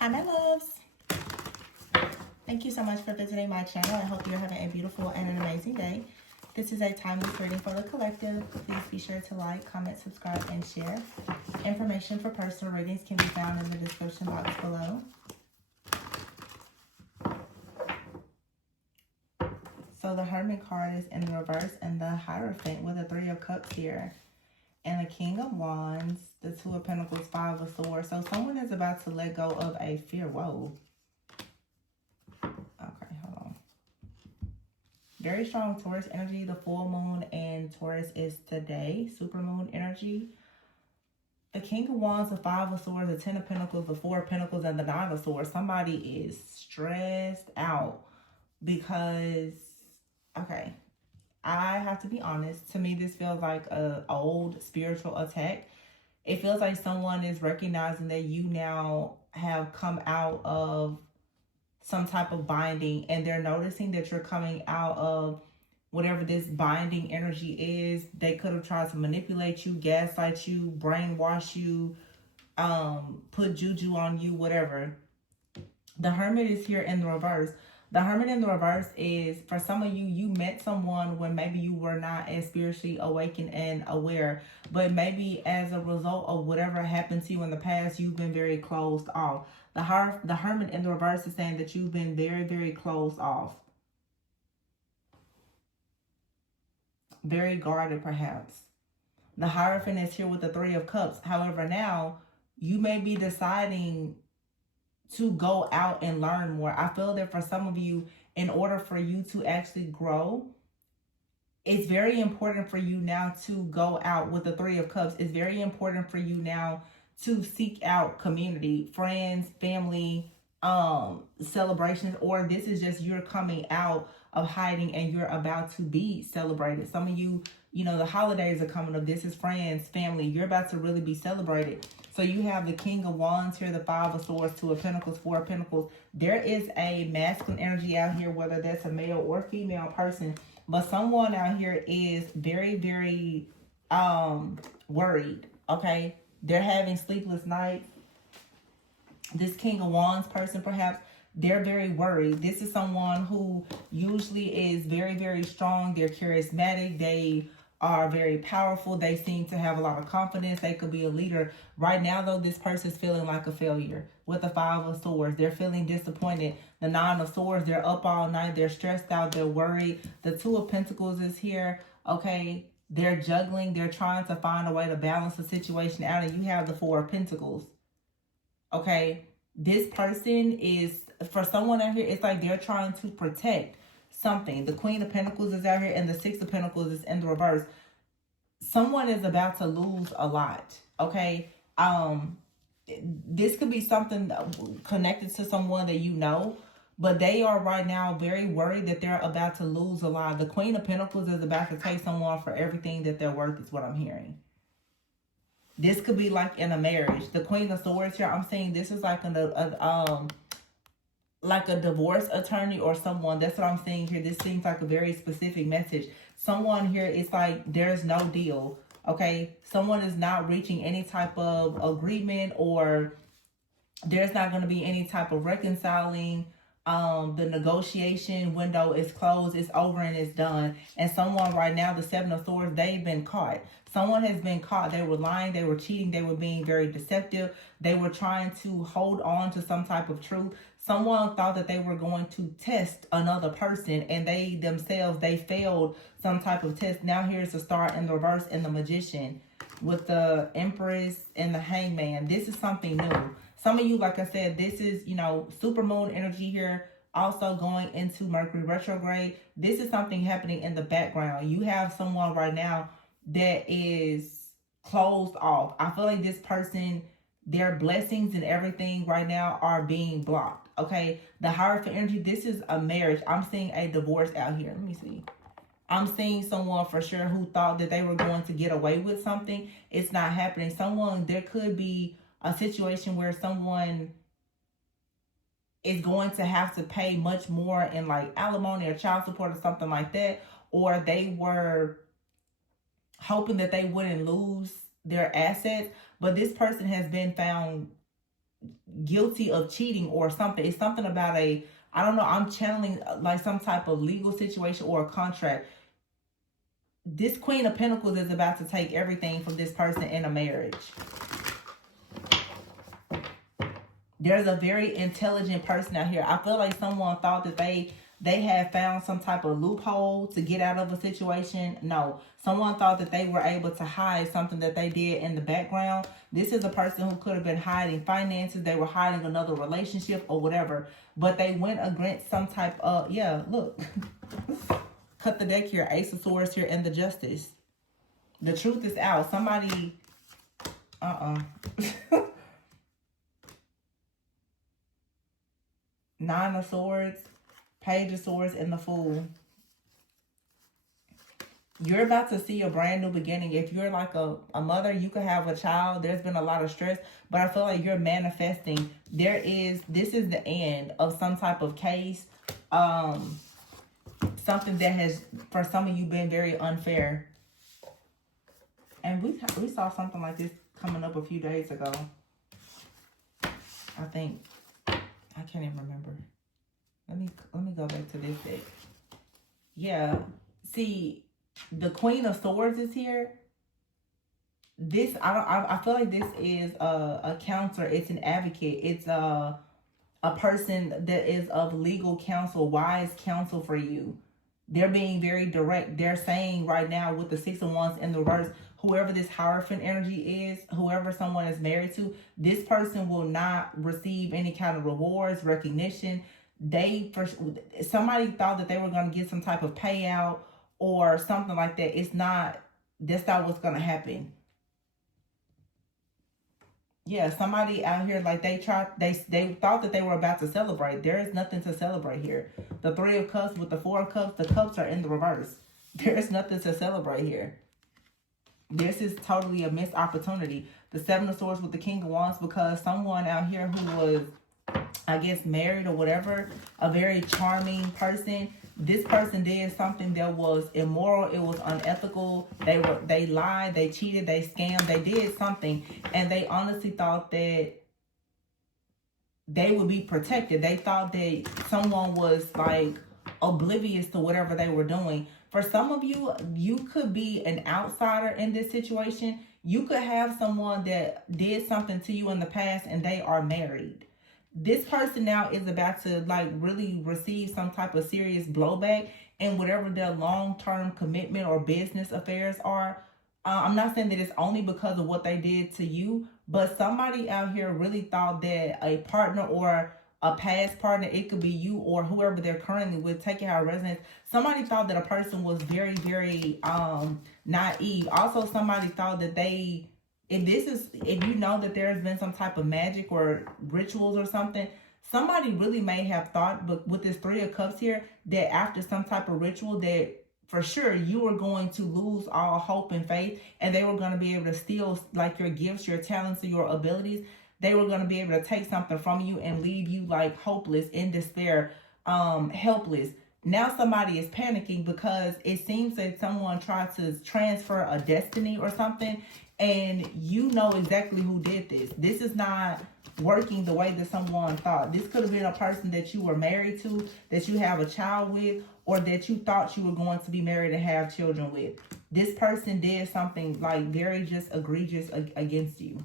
Hi, my loves. Thank you so much for visiting my channel. I hope you're having a beautiful and an amazing day. This is a timeless reading for the collective. Please be sure to like, comment, subscribe, and share. Information for personal readings can be found in the description box below. So the Hermit card is in the reverse and the Hierophant with the Three of Cups here. And the King of Wands, the Two of Pentacles, Five of Swords. So someone is about to let go of a fear. Whoa. Okay, hold on. Very strong Taurus energy. The full moon and Taurus is today. Supermoon energy. The King of Wands, the Five of Swords, the Ten of Pentacles, the Four of Pentacles, and the Nine of Swords. Somebody is stressed out because, okay, I have to be honest. To me, this feels like an old spiritual attack. It feels like someone is recognizing that you now have come out of some type of binding, and they're noticing that you're coming out of whatever this binding energy is. They could have tried to manipulate you, gaslight you, brainwash you, put juju on you, whatever. The Hermit is here in the reverse. The Hermit in the reverse is, for some of you, you met someone when maybe you were not as spiritually awakened and aware, but maybe as a result of whatever happened to you in the past, you've been very closed off. The Hermit in the reverse is saying that you've been very, very closed off. Very guarded, perhaps. The Hierophant is here with the Three of Cups. However, now you may be deciding to go out and learn more. I feel that for some of you, in order for you to actually grow, it's very important for you now to go out with the Three of Cups. It's very important for you now to seek out community, friends, family, celebrations, or this is just you're coming out of hiding and you're about to be celebrated. Some of you, you know, the holidays are coming up. This is friends, family. You're about to really be celebrated. So you have the King of Wands here, the Five of Swords, Two of Pentacles, Four of Pentacles. There is a masculine energy out here, whether that's a male or female person. But someone out here is very, very worried, okay? They're having sleepless nights. This King of Wands person, perhaps, they're very worried. This is someone who usually is very, very strong. They're charismatic. They are very powerful. They seem to have a lot of confidence. They could be a leader. Right now, though, this person's feeling like a failure with the Five of Swords. They're feeling disappointed. The Nine of Swords, they're up all night. They're stressed out. They're worried. The Two of Pentacles is here. Okay, they're juggling. They're trying to find a way to balance the situation out. And you have the Four of Pentacles. Okay, this person is, for someone out here, it's like they're trying to protect something. The Queen of Pentacles is out here and the Six of Pentacles is in the reverse. Someone is about to lose a lot, okay? This could be something connected to someone that you know, but they are right now very worried that they're about to lose a lot. The Queen of Pentacles is about to take someone for everything that they're worth, is what I'm hearing. This could be like in a marriage. The Queen of Swords here, I'm saying this is like like a divorce attorney or someone. That's what I'm saying here. This seems like a very specific message. Someone here, it's like there's no deal, okay? Someone is not reaching any type of agreement, or there's not going to be any type of reconciling. The negotiation window is closed, it's over, and it's done. And someone right now, the Seven of Swords, they've been caught. Someone has been caught. They were lying, they were cheating, they were being very deceptive. They were trying to hold on to some type of truth. Someone thought that they were going to test another person, and they themselves, they failed some type of test. Now here's the Star in the reverse and the Magician with the Empress and the Hangman. This is something new. Some of you, like I said, this is, you know, supermoon energy here, also going into Mercury retrograde. This is something happening in the background. You have someone right now that is closed off. I feel like this person, their blessings and everything right now are being blocked, okay? The Hierophant energy, this is a marriage. I'm seeing a divorce out here. Let me see. I'm seeing someone for sure who thought that they were going to get away with something. It's not happening. Someone, there could be a situation where someone is going to have to pay much more in like alimony or child support or something like that, or they were hoping that they wouldn't lose their assets, but this person has been found guilty of cheating or something. It's something about I don't know, I'm channeling like some type of legal situation or a contract. This Queen of Pentacles is about to take everything from this person in a marriage. There's a very intelligent person out here. I feel like someone thought that they had found some type of loophole to get out of a situation. No, someone thought that they were able to hide something that they did in the background. This is a person who could have been hiding finances. They were hiding another relationship or whatever. But they went against some type of, yeah, look. Cut the deck here. Ace of Swords here and the Justice. The truth is out. Somebody, Nine of Swords, Page of Swords, and the Fool. You're about to see a brand new beginning. If you're like a mother, you could have a child. There's been a lot of stress, but I feel like you're manifesting. This is the end of some type of case. Something that has, for some of you, been very unfair. And we saw something like this coming up a few days ago. I think. I can't even remember. Let me go back to this deck. Yeah. See, the Queen of Swords is here. This I feel like this is a counselor. It's an advocate. It's a person that is of legal counsel, wise counsel for you. They're being very direct. They're saying right now with the Six of Wands in the reverse, whoever this Hierophant energy is, whoever someone is married to, this person will not receive any kind of rewards, recognition. Somebody thought that they were going to get some type of payout or something like that. That's not what's going to happen. Yeah, somebody out here, like they thought that they were about to celebrate. There is nothing to celebrate here. The Three of Cups with the Four of Cups, the cups are in the reverse. There is nothing to celebrate here. This is totally a missed opportunity. The Seven of Swords with the King of Wands, because someone out here who was, I guess, married or whatever, a very charming person, this person did something that was immoral. It was unethical. They lied, they cheated, they scammed, they did something, and they honestly thought that they would be protected. They thought that someone was like oblivious to whatever they were doing. For some of you, you could be an outsider in this situation. You could have someone that did something to you in the past and they are married. This person now is about to like really receive some type of serious blowback in whatever their long-term commitment or business affairs are. I'm not saying that it's only because of what they did to you, but somebody out here really thought that a partner or a past partner, it could be you or whoever they're currently with, taking out residence. Somebody thought that a person was very, very naive. Also, somebody thought that if you know that there has been some type of magic or rituals or something, somebody really may have thought, but with this Three of Cups here, that after some type of ritual that for sure you were going to lose all hope and faith, and they were going to be able to steal like your gifts, your talents, and your abilities. They were going to be able to take something from you and leave you like hopeless, in despair, helpless. Now somebody is panicking because it seems that someone tried to transfer a destiny or something, and you know exactly who did this. This is not working the way that someone thought. This could have been a person that you were married to, that you have a child with, or that you thought you were going to be married and have children with. This person did something like very just egregious against you.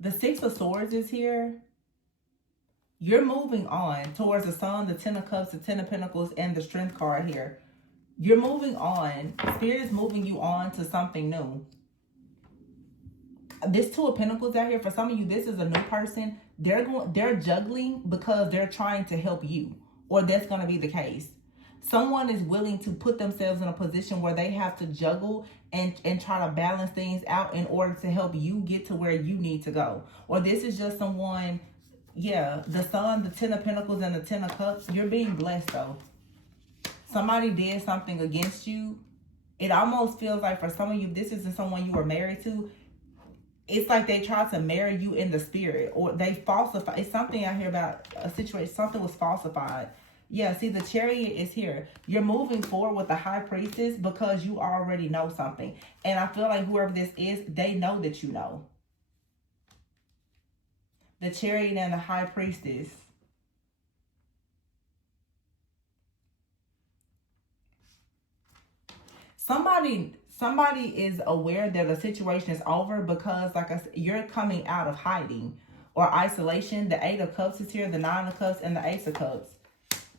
The Six of Swords is here. You're moving on towards the Sun, the Ten of Cups, the Ten of Pentacles, and the Strength card here. You're moving on. Spirit is moving you on to something new. This Two of Pentacles out here, for some of you, this is a new person. They're juggling because they're trying to help you, or that's going to be the case. Someone is willing to put themselves in a position where they have to juggle and try to balance things out in order to help you get to where you need to go. Or this is just someone, yeah, the Sun, the Ten of Pentacles, and the Ten of Cups. You're being blessed though. Somebody did something against you. It almost feels like for some of you, this isn't someone you were married to. It's like they tried to marry you in the spirit, or they falsified. It's something out here about a situation. Something was falsified. Yeah, see, the Chariot is here. You're moving forward with the High Priestess because you already know something. And I feel like whoever this is, they know that you know. The Chariot and the High Priestess. Somebody is aware that the situation is over because, like I said, you're coming out of hiding or isolation. The Eight of Cups is here, the Nine of Cups, and the Ace of Cups.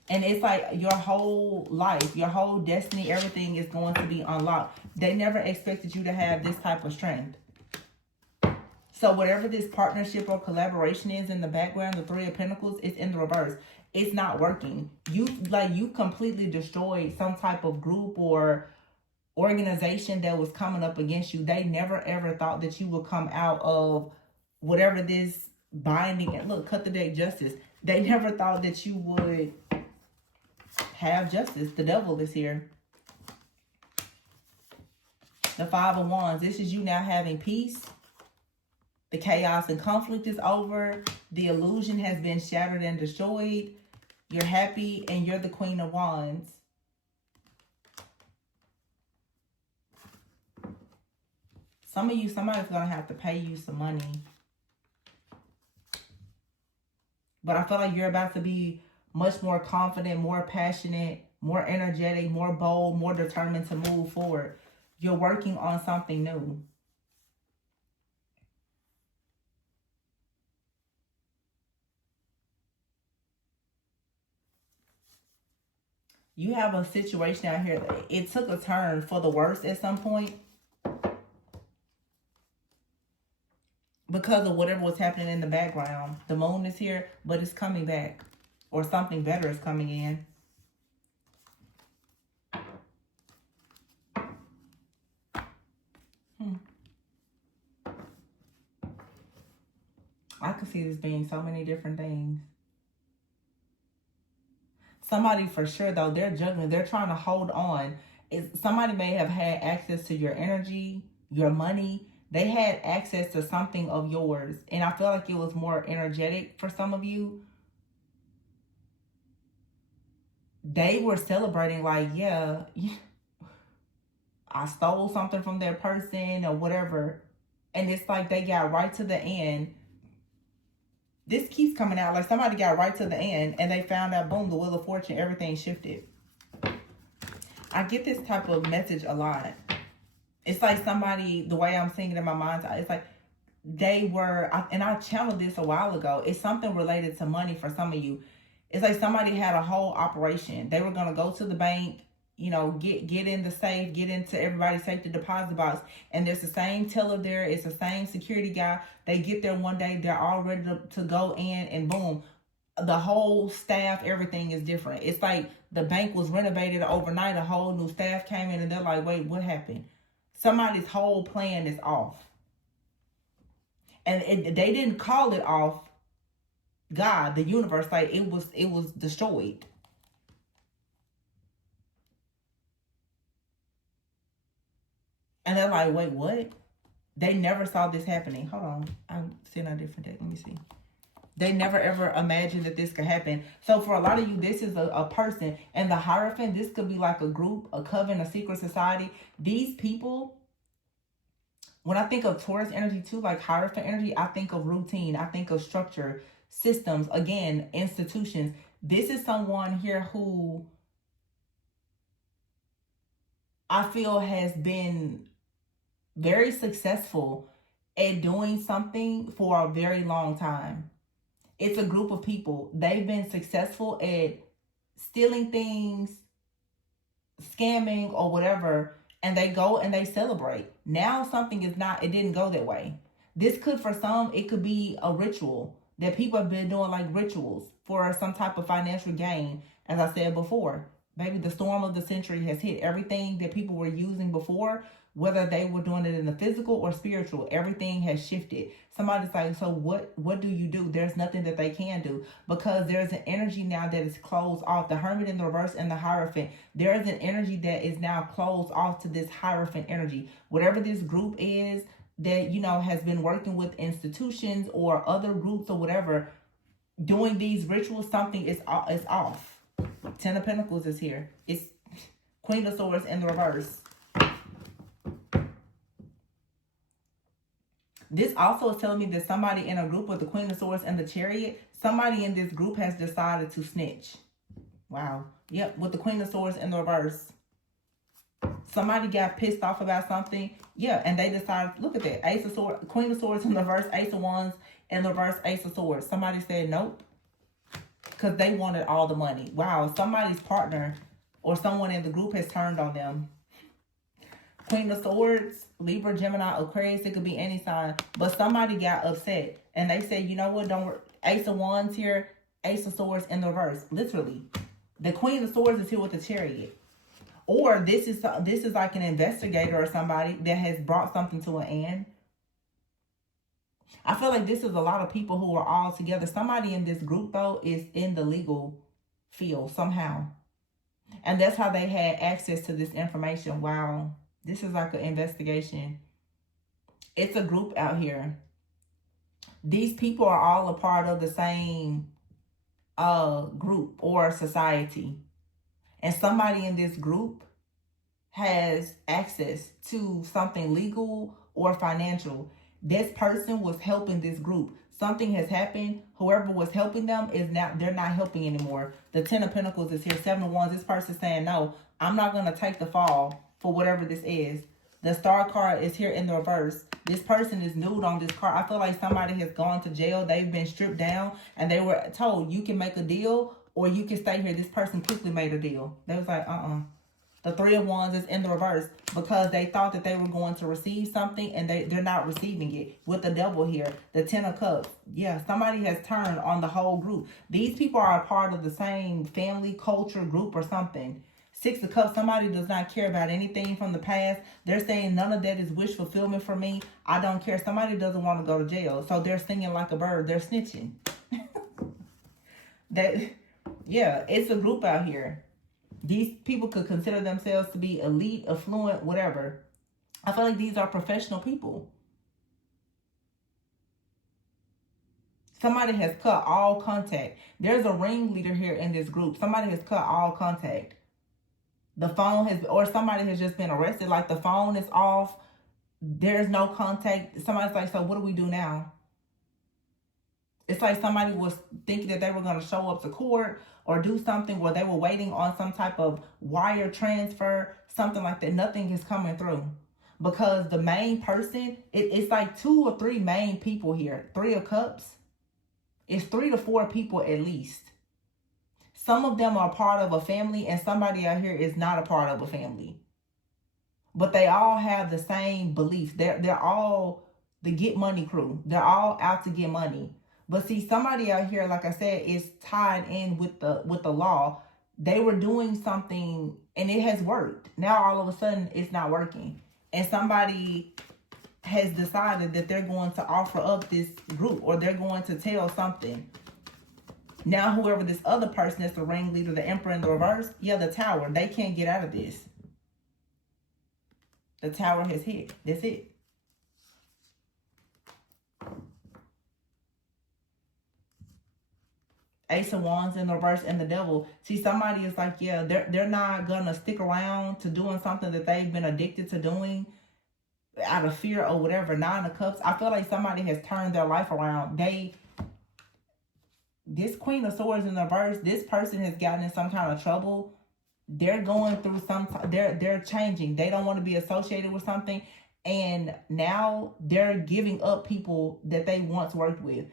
And it's like your whole life, your whole destiny, everything is going to be unlocked. They never expected you to have this type of strength. So whatever this partnership or collaboration is in the background, the Three of Pentacles, it's in the reverse. It's not working. You completely destroyed some type of group or organization that was coming up against you. They never ever thought that you would come out of whatever this binding, and look, cut the deck, Justice. They never thought that you would have justice. The Devil is here. The Five of Wands. This is you now having peace. The chaos and conflict is over. The illusion has been shattered and destroyed. You're happy and you're the Queen of Wands. Some of you, somebody's going to have to pay you some money. But I feel like you're about to be much more confident, more passionate, more energetic, more bold, more determined to move forward. You're working on something new. You have a situation out here. It took a turn for the worse at some point. Because of whatever was happening in the background. The Moon is here, but it's coming back. Or something better is coming in. I could see this being so many different things. Somebody for sure, though, they're juggling. They're trying to hold on. Somebody may have had access to your energy, your money. They had access to something of yours. And I feel like it was more energetic for some of you. They were celebrating like, yeah, I stole something from their person or whatever. And it's like they got right to the end. This keeps coming out like somebody got right to the end and they found out, boom, the Wheel of Fortune, everything shifted. I get this type of message a lot. It's like somebody, the way I'm seeing it in my mind, it's like they were, and I channeled this a while ago. It's something related to money for some of you. It's like somebody had a whole operation. They were going to go to the bank, you know, get in the safe, get into everybody's safety deposit box. And there's the same teller there. It's the same security guy. They get there one day. They're all ready to go in and boom. The whole staff, everything is different. It's like the bank was renovated overnight. A whole new staff came in and they're like, wait, what happened? Somebody's whole plan is off. And they didn't call it off. God, the universe, like it was destroyed. And they're like, wait, what? They never saw this happening. Hold on. I'm seeing a different deck. Let me see. They never ever imagined that this could happen. So for a lot of you, this is a person. And the Hierophant, this could be like a group, a coven, a secret society. These people, when I think of Taurus energy too, like Hierophant energy, I think of routine. I think of structure, systems, again, institutions. This is someone here who I feel has been very successful at doing something for a very long time. It's a group of people. They've been successful at stealing things, scamming or whatever, and they go and they celebrate. Now something is not, it didn't go that way. This could, for some, it could be a ritual that people have been doing, like rituals for some type of financial gain. As I said before, maybe the storm of the century has hit. Everything that people were using before, whether they were doing it in the physical or spiritual, everything has shifted. Somebody's like, so what do you do? There's nothing that they can do because there's an energy now that is closed off. The Hermit in the reverse and the Hierophant. There is an energy that is now closed off to this Hierophant energy. Whatever this group is that, you know, has been working with institutions or other groups or whatever, doing these rituals, something is off. Ten of Pentacles is here. It's Queen of Swords in the reverse. This also is telling me that somebody in a group with the Queen of Swords and the Chariot, somebody in this group has decided to snitch. Wow. Yep, with the Queen of Swords in the reverse. Somebody got pissed off about something. Yeah, and they decided, look at that. Ace of Swords, Queen of Swords in the reverse, Ace of Wands in the reverse, Ace of Swords. Somebody said nope. Because they wanted all the money. Wow, somebody's partner or someone in the group has turned on them. Queen of Swords, Libra, Gemini, Aquarius, it could be any sign. But somebody got upset. And they said, you know what, don't worry. Ace of Wands here, Ace of Swords in the reverse. Literally. The Queen of Swords is here with the Chariot. Or this is like an investigator or somebody that has brought something to an end. I feel like this is a lot of people who are all together. Somebody in this group, though, is in the legal field somehow. And that's how they had access to this information. Wow. This is like an investigation. It's a group out here. These people are all a part of the same group or society. And somebody in this group has access to something legal or financial. This person was helping this group. Something has happened. Whoever was helping them is now, they're not helping anymore. The Ten of Pentacles is here. Seven of Wands. This person saying, no, I'm not going to take the fall for whatever this is. The Star card is here in the reverse. This person is nude on this card. I feel like somebody has gone to jail. They've been stripped down and they were told you can make a deal or you can stay here. This person quickly made a deal. They was like, The Three of Wands is in the reverse because they thought that they were going to receive something and they're not receiving it. With the Devil here, the Ten of Cups. Yeah, somebody has turned on the whole group. These people are a part of the same family, culture, group or something. Six of Cups, somebody does not care about anything from the past. They're saying none of that is wish fulfillment for me. I don't care. Somebody doesn't want to go to jail. So they're singing like a bird. They're snitching. Yeah, it's a group out here. These people could consider themselves to be elite, affluent, whatever. I feel like these are professional people. Somebody has cut all contact. There's a ringleader here in this group. Somebody has cut all contact. The phone has, or somebody has just been arrested. Like the phone is off. There's no contact. Somebody's like, so what do we do now? It's like somebody was thinking that they were going to show up to court or do something where they were waiting on some type of wire transfer, something like that. Nothing is coming through because the main person, it's like 2 or 3 main people here. Three of Cups. It's 3 to 4 people at least. Some of them are part of a family and somebody out here is not a part of a family. But they all have the same beliefs. They're all the get money crew. They're all out to get money. But see, somebody out here, like I said, is tied in with the law. They were doing something and it has worked. Now all of a sudden it's not working. And somebody has decided that they're going to offer up this group or they're going to tell something. Now, whoever this other person is, the ringleader, the Emperor in the reverse, yeah, the Tower, they can't get out of this. The Tower has hit. That's it. Ace of Wands in the reverse and the Devil. See, somebody is like, yeah, they're not going to stick around to doing something that they've been addicted to doing out of fear or whatever. Nine of Cups. I feel like somebody has turned their life around. This Queen of Swords in the reverse, this person has gotten in some kind of trouble. They're going through they're changing. They don't want to be associated with something. And now they're giving up people that they once worked with.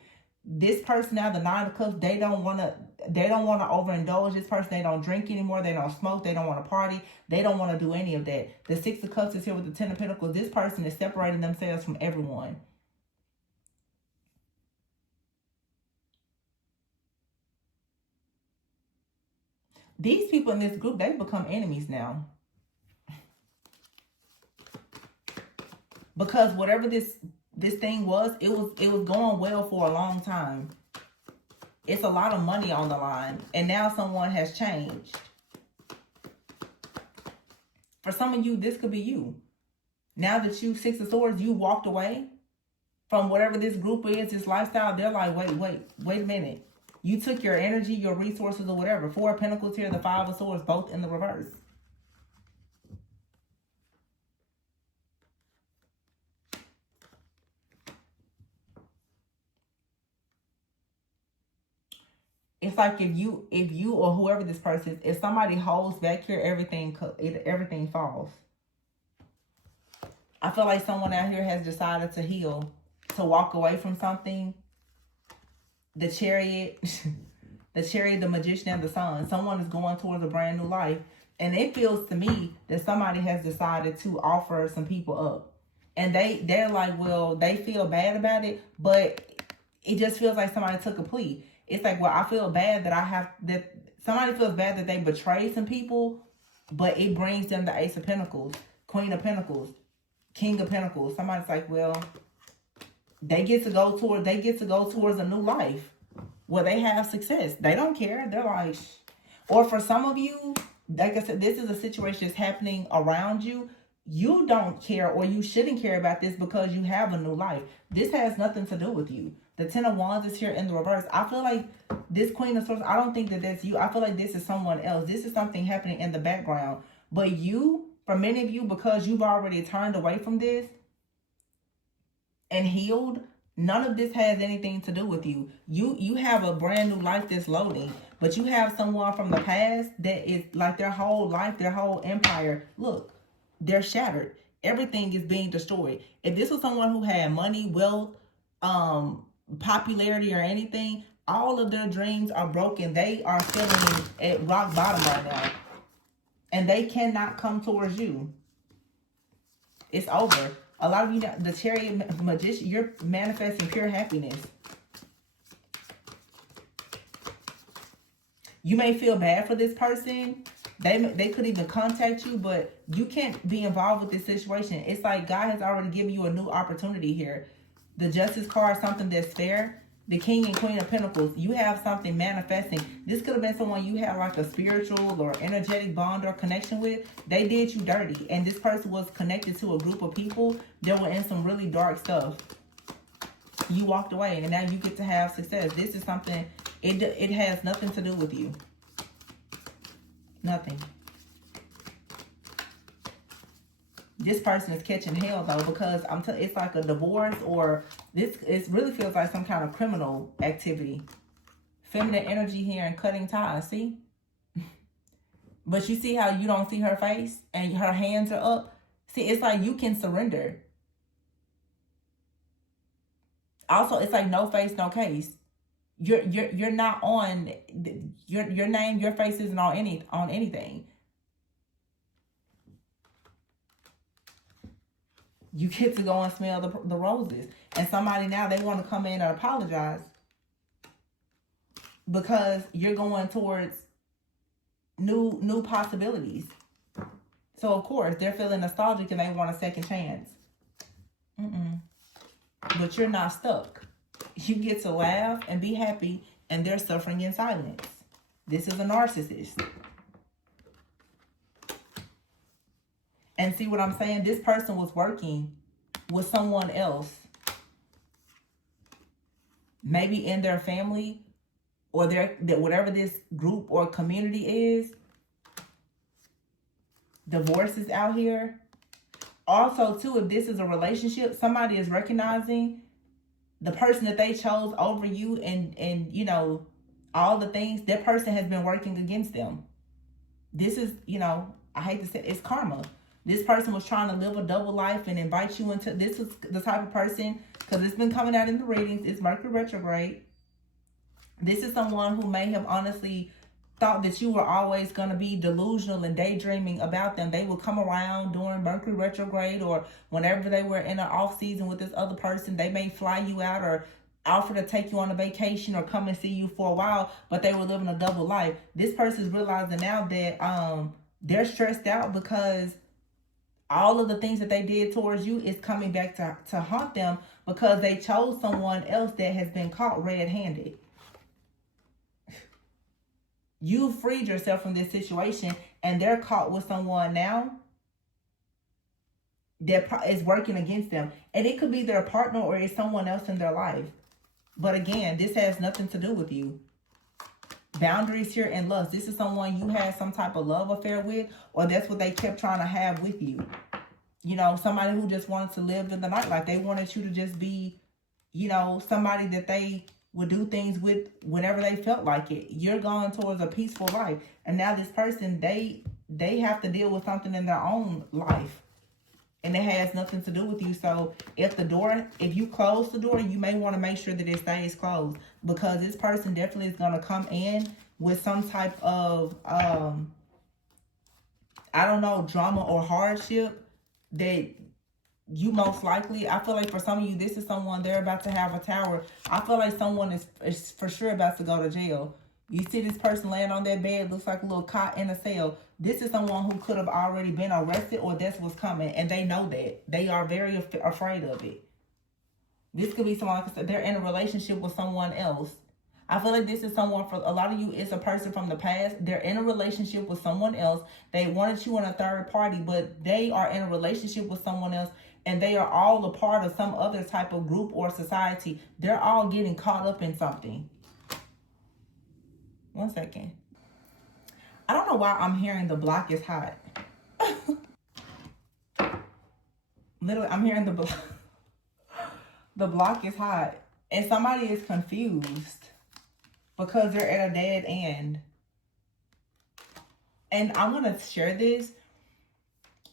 This person now, the Nine of Cups, they don't want to overindulge this person. They don't drink anymore. They don't smoke. They don't want to party. They don't want to do any of that. The Six of Cups is here with the Ten of Pentacles. This person is separating themselves from everyone. These people in this group, they've become enemies now. Because whatever this thing was, it was going well for a long time. It's a lot of money on the line. And now someone has changed. For some of you, this could be you. Now that you, Six of Swords, you walked away from whatever this group is, this lifestyle, they're like, wait a minute. You took your energy, your resources, or whatever. Four of Pentacles here, the Five of Swords, both in the reverse. It's like if you or whoever this person is, if somebody holds back here, everything falls. I feel like someone out here has decided to heal, to walk away from something. The Chariot, the Chariot, the Magician, and the Sun. Someone is going towards a brand new life. And it feels to me that somebody has decided to offer some people up. And they're like, well, they feel bad about it, but it just feels like somebody took a plea. It's like, well, I feel bad that somebody feels bad that they betrayed some people, but it brings them the Ace of Pentacles, Queen of Pentacles, King of Pentacles. Somebody's like, well, they get to go towards a new life where they have success. They don't care. They're like, or for some of you, like I said, this is a situation that's happening around you. You don't care, or you shouldn't care about this because you have a new life. This has nothing to do with you. The Ten of Wands is here in the reverse. I feel like this Queen of Swords, I don't think that that's you. I feel like this is someone else. This is something happening in the background. But you, for many of you, because you've already turned away from this and healed, none of this has anything to do with you. You have a brand new life that's loading. But you have someone from the past that is like their whole life, their whole empire. Look, they're shattered. Everything is being destroyed. If this was someone who had money, wealth, popularity, or anything, all of their dreams are broken. They are feeling at rock bottom right now. And they cannot come towards you. It's over. A lot of you, the Chariot Magician, you're manifesting pure happiness. You may feel bad for this person. They could even contact you, but you can't be involved with this situation. It's like God has already given you a new opportunity here. The Justice card, something that's fair. The King and Queen of Pentacles, you have something manifesting. This could have been someone you had like a spiritual or energetic bond or connection with. They did you dirty. And this person was connected to a group of people that were in some really dark stuff. You walked away and now you get to have success. This is something, it has nothing to do with you. Nothing. This person is catching hell though, because it's like a divorce, or it really feels like some kind of criminal activity. Feminine energy here and cutting ties, see? But you see how you don't see her face and her hands are up? See, it's like you can surrender. Also, it's like no face, no case. You're not on your name, your face isn't on anything. You get to go and smell the roses. And somebody now, they want to come in and apologize because you're going towards new possibilities. So, of course, they're feeling nostalgic and they want a second chance. But you're not stuck. You get to laugh and be happy, and they're suffering in silence. This is a narcissist. And see what I'm saying? This person was working with someone else. Maybe in their family or whatever this group or community is. Divorces out here. Also, too, if this is a relationship, somebody is recognizing the person that they chose over you and you know, all the things, that person has been working against them. This is, you know, I hate to say it's karma. This person was trying to live a double life and invite you into, this is the type of person, because it's been coming out in the readings, it's Mercury retrograde. This is someone who may have honestly thought that you were always going to be delusional and daydreaming about them. They would come around during Mercury retrograde, or whenever they were in an off season with this other person, they may fly you out or offer to take you on a vacation or come and see you for a while, but they were living a double life. This person is realizing now that they're stressed out because all of the things that they did towards you is coming back to haunt them, because they chose someone else that has been caught red-handed. You freed yourself from this situation, and they're caught with someone now that is working against them. And it could be their partner or it's someone else in their life. But again, this has nothing to do with you. Boundaries here and lust. This is someone you had some type of love affair with, or that's what they kept trying to have with you. You know, somebody who just wanted to live in the nightlife. They wanted you to just be, you know, somebody that they would do things with whenever they felt like it. You're going towards a peaceful life. And now this person, they have to deal with something in their own life. And it has nothing to do with you. So if you close the door, you may want to make sure that it stays closed. Because this person definitely is going to come in with some type of, I don't know, drama or hardship that you most likely, I feel like for some of you, this is someone, they're about to have a tower. I feel like someone is for sure about to go to jail. You see this person laying on that bed, looks like a little cot in a cell. This is someone who could have already been arrested, or that's what's coming. And they know that. They are very afraid of it. This could be someone, they're in a relationship with someone else. I feel like this is someone, for a lot of you, it's a person from the past. They're in a relationship with someone else. They wanted you in a third party, but they are in a relationship with someone else. And they are all a part of some other type of group or society. They're all getting caught up in something. One second. I don't know why I'm hearing the block is hot. Literally, I'm hearing the block. The block is hot. And somebody is confused because they're at a dead end. And I'm going to share this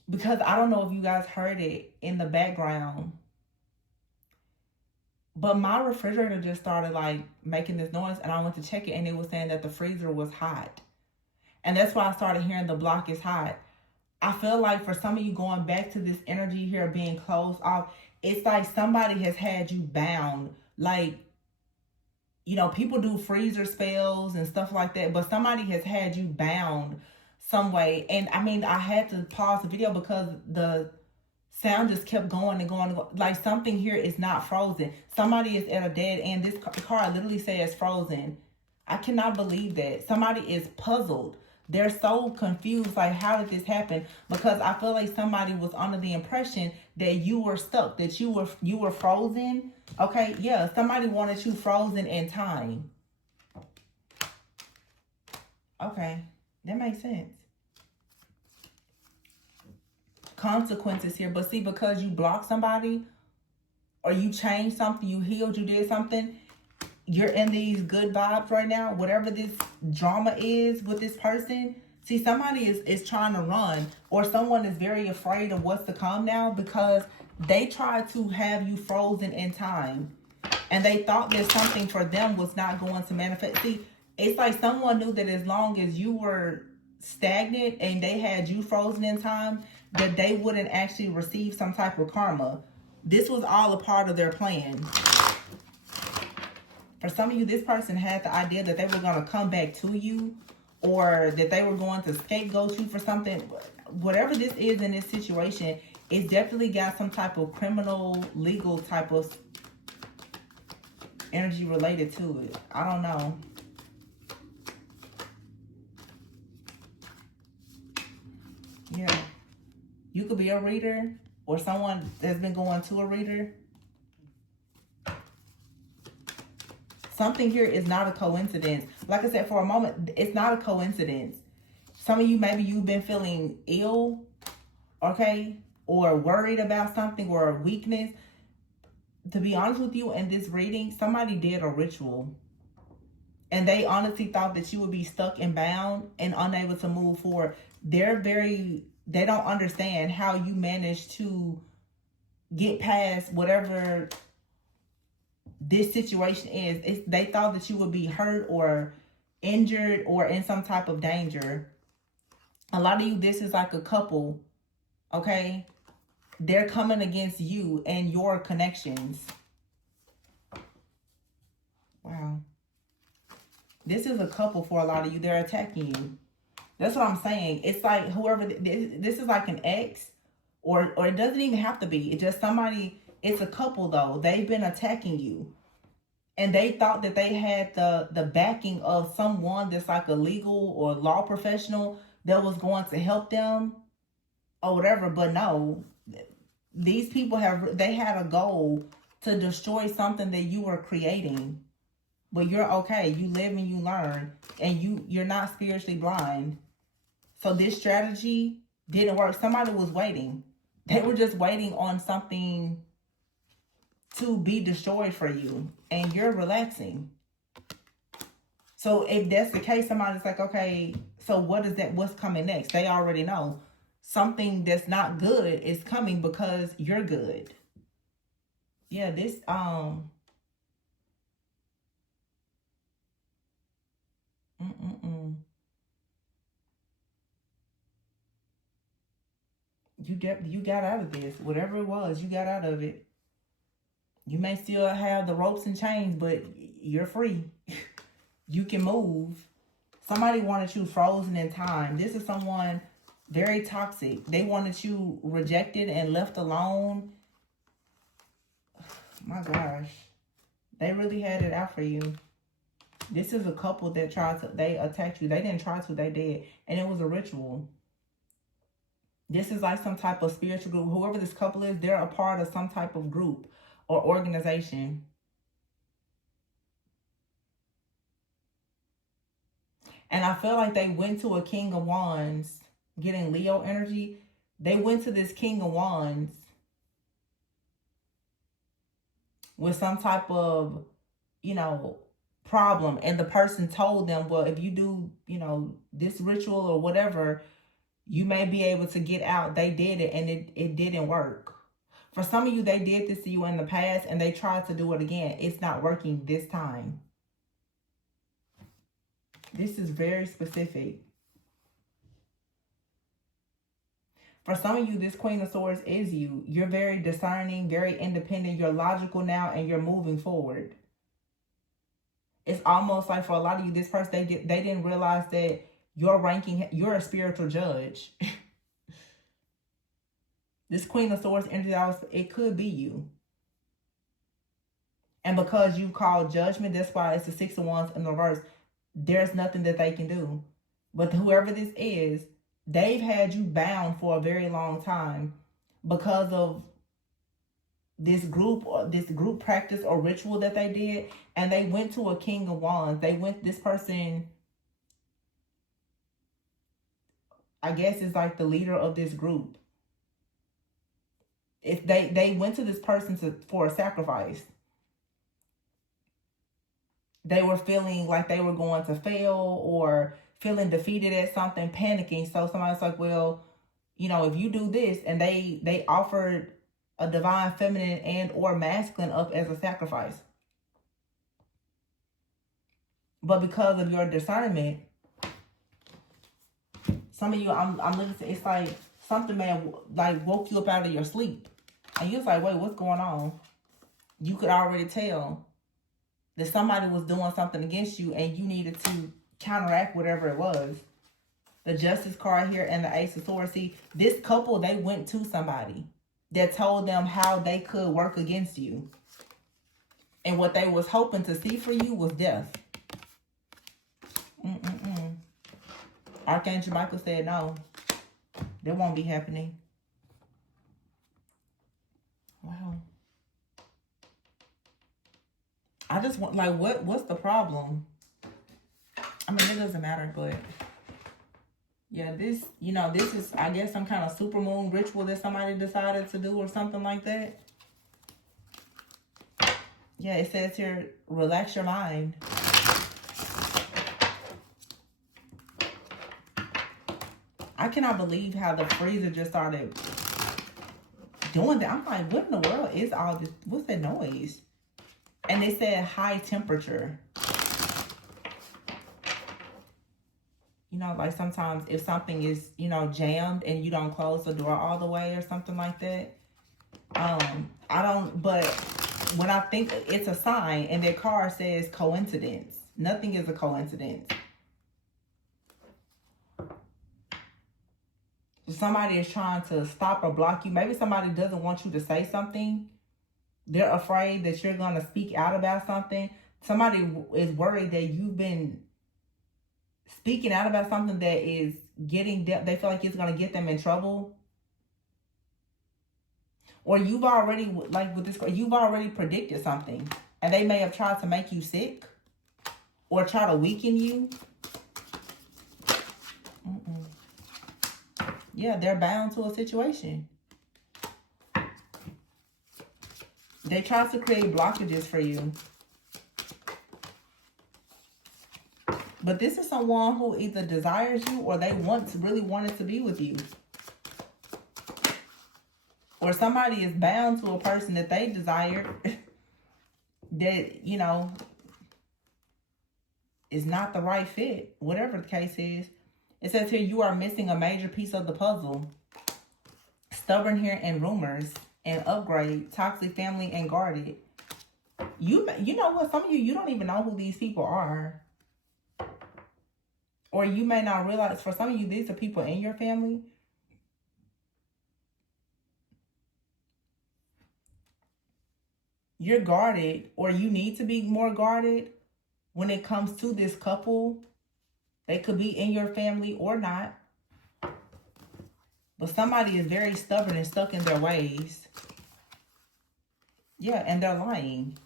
because I don't know if you guys heard it in the background. But my refrigerator just started like making this noise, and I went to check it, and it was saying that the freezer was hot. And that's why I started hearing the block is hot. I feel like for some of you, going back to this energy here being closed off, it's like somebody has had you bound. Like, you know, people do freezer spells and stuff like that, but somebody has had you bound some way. And I mean, I had to pause the video because the sound just kept going and going. Like something here is not frozen. Somebody is at a dead end. This card literally says frozen. I cannot believe that. Somebody is puzzled. They're so confused. Like, how did this happen? Because I feel like somebody was under the impression that you were stuck, that you were frozen. Okay, yeah, somebody wanted you frozen in time. Okay, that makes sense. Consequences here, but see, because you blocked somebody, or you changed something, you healed, you did something, you're in these good vibes right now. Whatever this drama is with this person, see, somebody is trying to run, or someone is very afraid of what's to come now because they tried to have you frozen in time, and they thought that something for them was not going to manifest. See, it's like someone knew that as long as you were stagnant and they had you frozen in time, that they wouldn't actually receive some type of karma. This was all a part of their plan. For some of you, this person had the idea that they were going to come back to you, or that they were going to scapegoat you for something. Whatever this is in this situation, it's definitely got some type of criminal, legal type of energy related to it. I don't know. Yeah. You could be a reader, or someone that's been going to a reader. Something here is not a coincidence. Like I said, for a moment, it's not a coincidence. Some of you, maybe you've been feeling ill, okay, or worried about something, or a weakness. To be honest with you, in this reading, somebody did a ritual. And they honestly thought that you would be stuck and bound and unable to move forward. They don't understand how you managed to get past whatever this situation is. They thought that you would be hurt or injured or in some type of danger. A lot of you, this is like a couple, okay? They're coming against you and your connections. Wow. This is a couple for a lot of you. They're attacking you. That's what I'm saying. It's like whoever, this is like an ex, or it doesn't even have to be. It's just somebody, it's a couple though. They've been attacking you. And they thought that they had the backing of someone that's like a legal or law professional that was going to help them or whatever. But no, these people they had a goal to destroy something that you were creating. But you're okay. You live and you learn. And you're not spiritually blind. So this strategy didn't work. Somebody was waiting. They were just waiting on something to be destroyed for you. And you're relaxing. So if that's the case, somebody's like, okay, so what is that? What's coming next? They already know. Something that's not good is coming because you're good. Yeah, this, you got out of this. Whatever it was, you got out of it. You may still have the ropes and chains, but you're free. You can move. Somebody wanted you frozen in time. This is someone very toxic. They wanted you rejected and left alone. My gosh. They really had it out for you. This is a couple that they attacked you. They didn't try to, they did. And it was a ritual. This is like some type of spiritual group. Whoever this couple is, they're a part of some type of group or organization. And I feel like they went to a King of Wands, getting Leo energy. They went to this King of Wands with some type of, problem. And the person told them, well, if you do, this ritual or whatever, you may be able to get out. They did it and it didn't work. For some of you, they did this to you in the past and they tried to do it again. It's not working this time. This is very specific. For some of you, this Queen of Swords is you. You're very discerning, very independent. You're logical now and you're moving forward. It's almost like for a lot of you, this person, they didn't realize that you're a spiritual judge. This Queen of Swords energy, it could be you. And because you called judgment, that's why it's the Six of Wands in the reverse. There's nothing that they can do. But whoever this is, they've had you bound for a very long time because of this group practice or ritual that they did. And they went to a King of Wands. This person, I guess, is like the leader of this group. If they went to this person for a sacrifice. They were feeling like they were going to fail or feeling defeated at something, panicking. So somebody's like, well, if you do this, and they offered a divine feminine and or masculine up as a sacrifice. But because of your discernment, some of you, I'm looking at, it's like something may have like woke you up out of your sleep. And you was like, wait, what's going on? You could already tell that somebody was doing something against you and you needed to counteract whatever it was. The Justice card here and the Ace of Swords. See, this couple, they went to somebody that told them how they could work against you. And what they was hoping to see for you was death. Archangel Michael said no. That won't be happening. Wow. I just want, like, what's the problem? I mean, it doesn't matter, but yeah, this is, I guess, some kind of supermoon ritual that somebody decided to do or something like that. Yeah, it says here, relax your mind. I cannot believe how the freezer just started doing that. I'm like, what in the world is all this? What's that noise? And they said high temperature. Like sometimes if something is, jammed and you don't close the door all the way or something like that. But when I think it's a sign and their card says coincidence, nothing is a coincidence. Somebody is trying to stop or block you. Maybe somebody doesn't want you to say something. They're afraid that you're going to speak out about something. Somebody is worried that you've been speaking out about something that is they feel like it's going to get them in trouble. Or you've already, like with this, you've already predicted something. And they may have tried to make you sick. or try to weaken you. Yeah, they're bound to a situation. They try to create blockages for you. But this is someone who either desires you or they really wanted to be with you. Or somebody is bound to a person that they desire that, you know, is not the right fit. Whatever the case is. It says here, you are missing a major piece of the puzzle. Stubborn here and rumors and upgrade. Toxic family and guarded. You know what? Some of you don't even know who these people are. Or you may not realize, for some of you, these are people in your family. You're guarded, or you need to be more guarded when it comes to this couple. They could be in your family or not. But somebody is very stubborn and stuck in their ways. Yeah, and they're lying.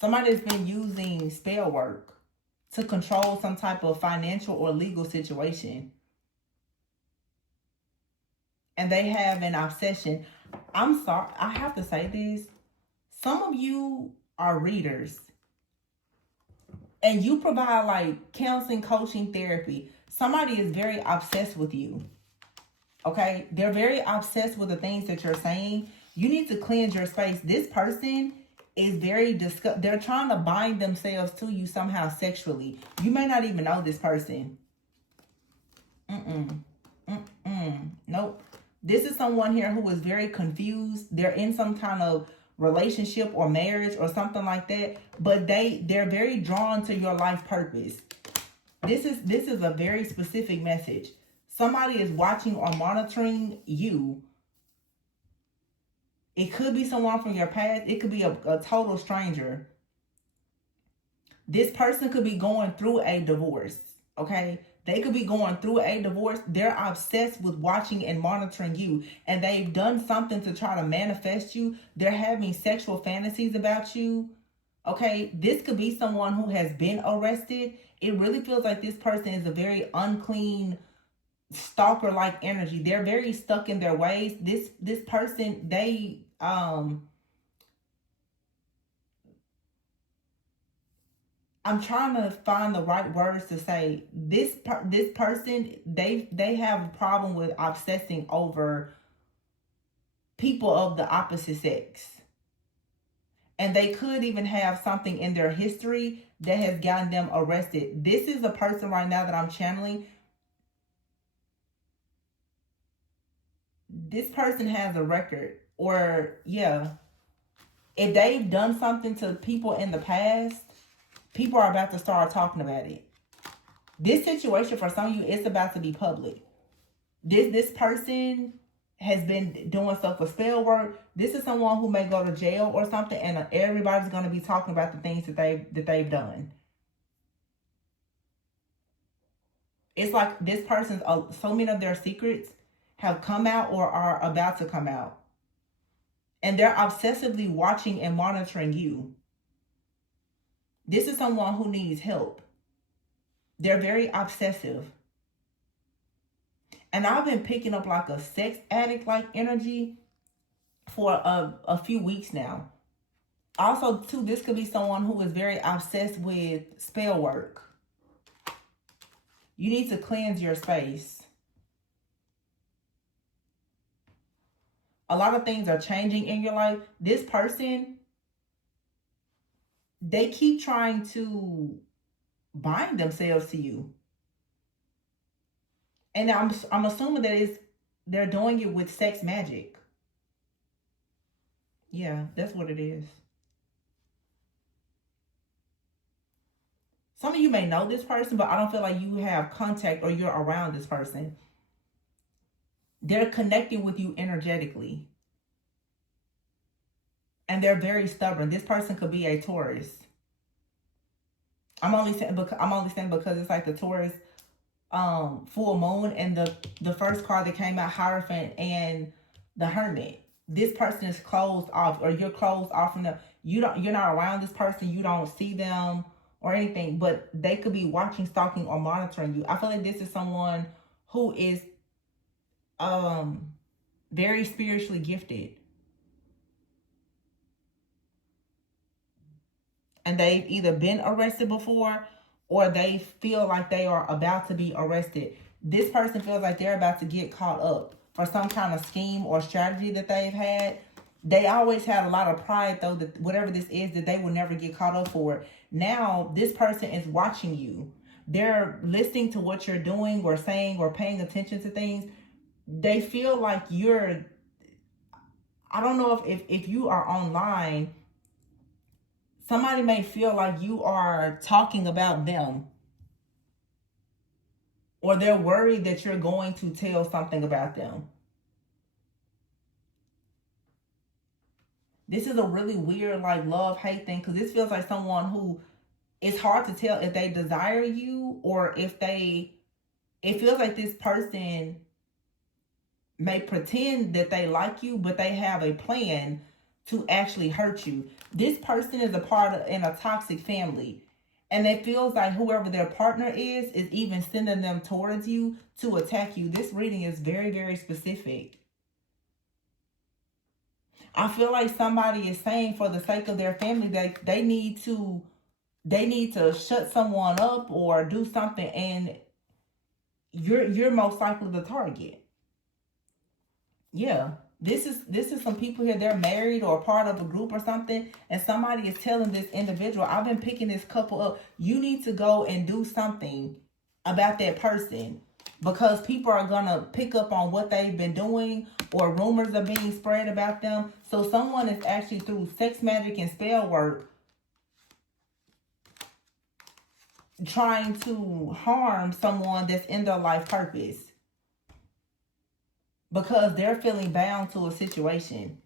Somebody's been using spell work to control some type of financial or legal situation. And they have an obsession. I'm sorry, I have to say this. Some of you are readers. And you provide like counseling, coaching, therapy. Somebody is very obsessed with you. Okay? They're very obsessed with the things that you're saying. You need to cleanse your space. This person is very they're trying to bind themselves to you somehow sexually. You may not even know this person. Nope. This is someone here who is very confused. They're in some kind of relationship or marriage or something like that, but they're very drawn to your life purpose. This is a very specific message. Somebody is watching or monitoring you. It could be someone from your past. It could be a total stranger. This person could be going through a divorce, okay? They could be going through a divorce. They're obsessed with watching and monitoring you. And they've done something to try to manifest you. They're having sexual fantasies about you. Okay, this could be someone who has been arrested. It really feels like this person is a very unclean, stalker-like energy. They're very stuck in their ways. This person, they I'm trying to find the right words to say. This person, they have a problem with obsessing over people of the opposite sex. And they could even have something in their history that has gotten them arrested. This is a person right now that I'm channeling. This person has a record. Or, yeah, if they've done something to people in the past, people are about to start talking about it. This situation for some of you is about to be public. This person has been doing stuff with spell work. This is someone who may go to jail or something, and everybody's going to be talking about the things that they've done. It's like this person's so many of their secrets have come out or are about to come out. And they're obsessively watching and monitoring you. This is someone who needs help. They're very obsessive. And I've been picking up like a sex addict-like energy for a few weeks now. Also, too, this could be someone who is very obsessed with spell work. You need to cleanse your space. A lot of things are changing in your life. This person, they keep trying to bind themselves to you. And I'm assuming that they're doing it with sex magic. Yeah, that's what it is. Some of you may know this person, but I don't feel like you have contact or you're around this person. They're connecting with you energetically. And they're very stubborn. This person could be a Taurus. I'm only saying because it's like the Taurus full moon, and the first card that came out, Hierophant and the Hermit. This person is closed off, or you're closed off from them. You're not around this person. You don't see them or anything, but they could be watching, stalking, or monitoring you. I feel like this is someone who is very spiritually gifted. And they've either been arrested before or they feel like they are about to be arrested. This person feels like they're about to get caught up for some kind of scheme or strategy that they've had. They always had a lot of pride, though, that whatever this is, that they will never get caught up for it. Now, this person is watching you. They're listening to what you're doing or saying or paying attention to things. They feel like you're, I don't know if you are online, somebody may feel like you are talking about them, or they're worried that you're going to tell something about them. This is a really weird, like, love-hate thing, because this feels like someone who, it's hard to tell if they desire you or if they, it feels like this person may pretend that they like you, but they have a plan to actually hurt you. This person is a part of in a toxic family, and it feels like whoever their partner is even sending them towards you to attack you. This reading is very, very specific. I feel like somebody is saying, for the sake of their family, that they need to shut someone up or do something, and you're most likely the target. Yeah. This is some people here, they're married or part of a group or something, and somebody is telling this individual, I've been picking this couple up, you need to go and do something about that person, because people are gonna pick up on what they've been doing, or rumors are being spread about them. So someone is actually, through sex magic and spell work, trying to harm someone that's in their life purpose, because they're feeling bound to a situation.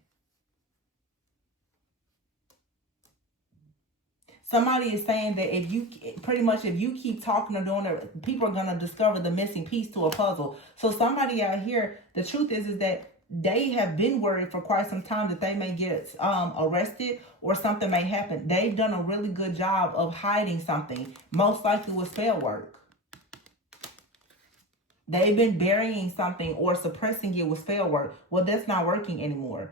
Somebody is saying that if you keep talking or doing it, people are going to discover the missing piece to a puzzle. So somebody out here, the truth is that they have been worried for quite some time that they may get arrested or something may happen. They've done a really good job of hiding something, most likely with spell work. They've been burying something or suppressing it with spell work. Well, that's not working anymore.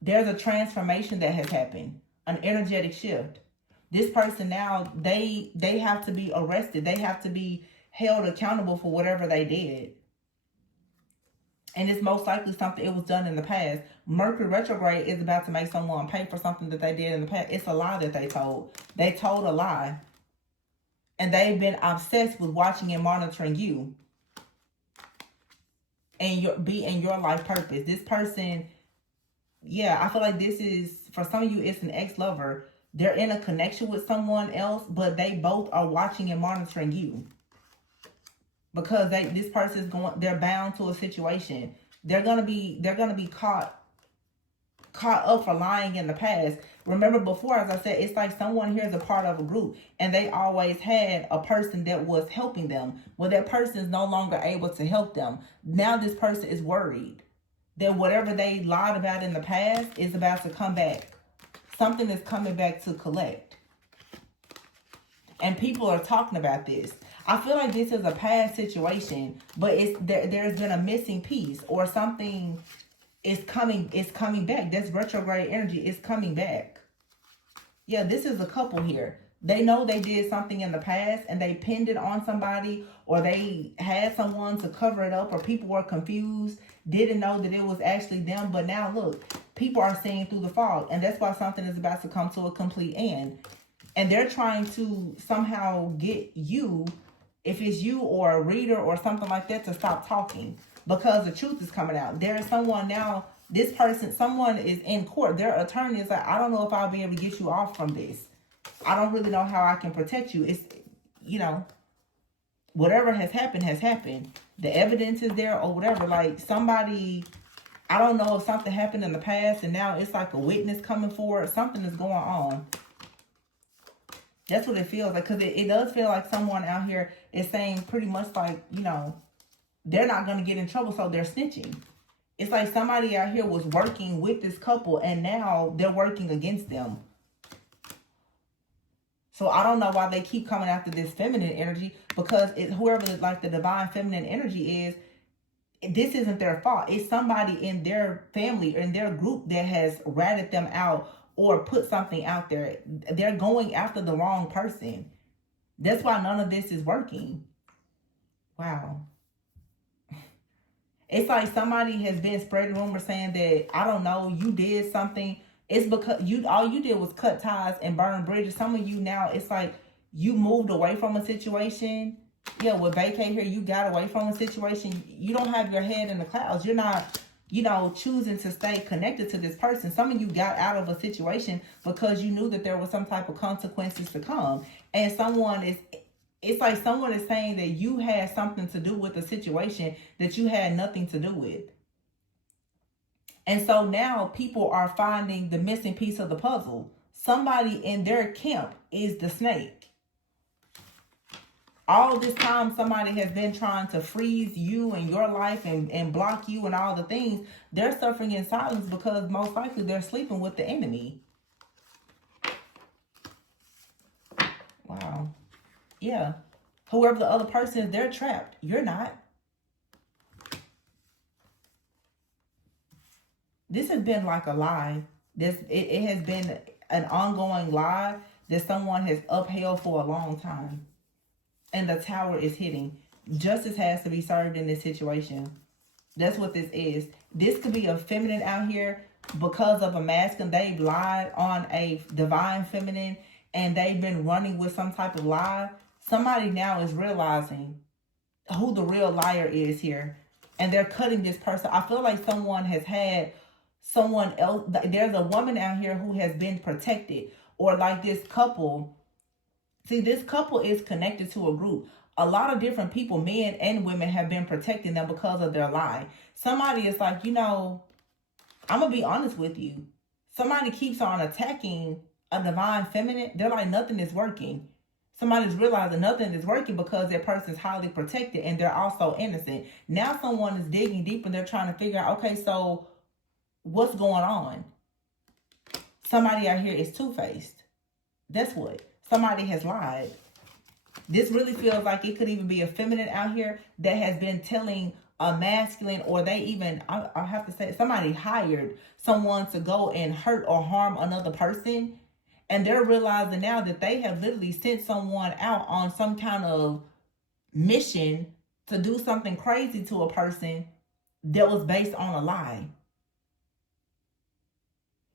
There's a transformation that has happened, an energetic shift. This person now, they have to be arrested. They have to be held accountable for whatever they did. And it's most likely something, it was done in the past. Mercury retrograde is about to make someone pay for something that they did in the past. It's a lie that they told. They told a lie. And they've been obsessed with watching and monitoring you and your life purpose. This person, yeah, I feel like this is, for some of you, it's an ex-lover. They're in a connection with someone else, but they both are watching and monitoring you. Because this person is they're bound to a situation. They're gonna be caught up for lying in the past. Remember before, as I said, it's like someone here is a part of a group and they always had a person that was helping them. Well, that person is no longer able to help them. Now this person is worried that whatever they lied about in the past is about to come back. Something is coming back to collect. And people are talking about this. I feel like this is a past situation, but there's been a missing piece, or something is coming back. That's retrograde energy. It's coming back. Yeah, this is a couple here. They know they did something in the past and they pinned it on somebody, or they had someone to cover it up, or people were confused, didn't know that it was actually them. But now look, people are seeing through the fog, and that's why something is about to come to a complete end. And they're trying to somehow get you, if it's you or a reader or something like that, to stop talking, because the truth is coming out. There is someone now, someone is in court. Their attorney is like, I don't know if I'll be able to get you off from this. I don't really know how I can protect you. It's, whatever has happened has happened. The evidence is there or whatever. Like somebody, I don't know if something happened in the past and now it's like a witness coming forward. Something is going on. That's what it feels like, because it does feel like someone out here is saying pretty much like, they're not going to get in trouble, so they're snitching. It's like somebody out here was working with this couple and now they're working against them. So I don't know why they keep coming after this feminine energy, because whoever like the divine feminine energy is, this isn't their fault. It's somebody in their family or in their group that has ratted them out or put something out there. They're going after the wrong person. That's why none of this is working. Wow. It's like somebody has been spreading rumors saying that, I don't know, you did something. It's because all you did was cut ties and burn bridges. Some of you now, it's like you moved away from a situation. Yeah, with vacay here, you got away from a situation. You don't have your head in the clouds. You're not, choosing to stay connected to this person. Some of you got out of a situation because you knew that there was some type of consequences to come. And it's like someone is saying that you had something to do with the situation that you had nothing to do with. And so now people are finding the missing piece of the puzzle. Somebody in their camp is the snake. All this time, somebody has been trying to freeze you and your life and block you and all the things. They're suffering in silence because most likely they're sleeping with the enemy. Wow. Yeah. Whoever the other person is, they're trapped. You're not. This has been like a lie. It has been an ongoing lie that someone has upheld for a long time. And the tower is hitting. Justice has to be served in this situation. That's what this is. This could be a feminine out here because of a masculine. They've lied on a divine feminine and they've been running with some type of lie. Somebody now is realizing who the real liar is here. And they're cutting this person. I feel like someone has had someone else. There's a woman out here who has been protected. Or like this couple. See, this couple is connected to a group. A lot of different people, men and women, have been protecting them because of their lie. Somebody is like, I'm going to be honest with you. Somebody keeps on attacking a divine feminine. They're like, nothing is working. Somebody's realizing nothing is working because that person's highly protected and they're also innocent. Now someone is digging deep and they're trying to figure out, okay, so what's going on? Somebody out here is two-faced. That's what. Somebody has lied. This really feels like it could even be a feminine out here that has been telling a masculine, or they even, I have to say, somebody hired someone to go and hurt or harm another person. And they're realizing now that they have literally sent someone out on some kind of mission to do something crazy to a person that was based on a lie.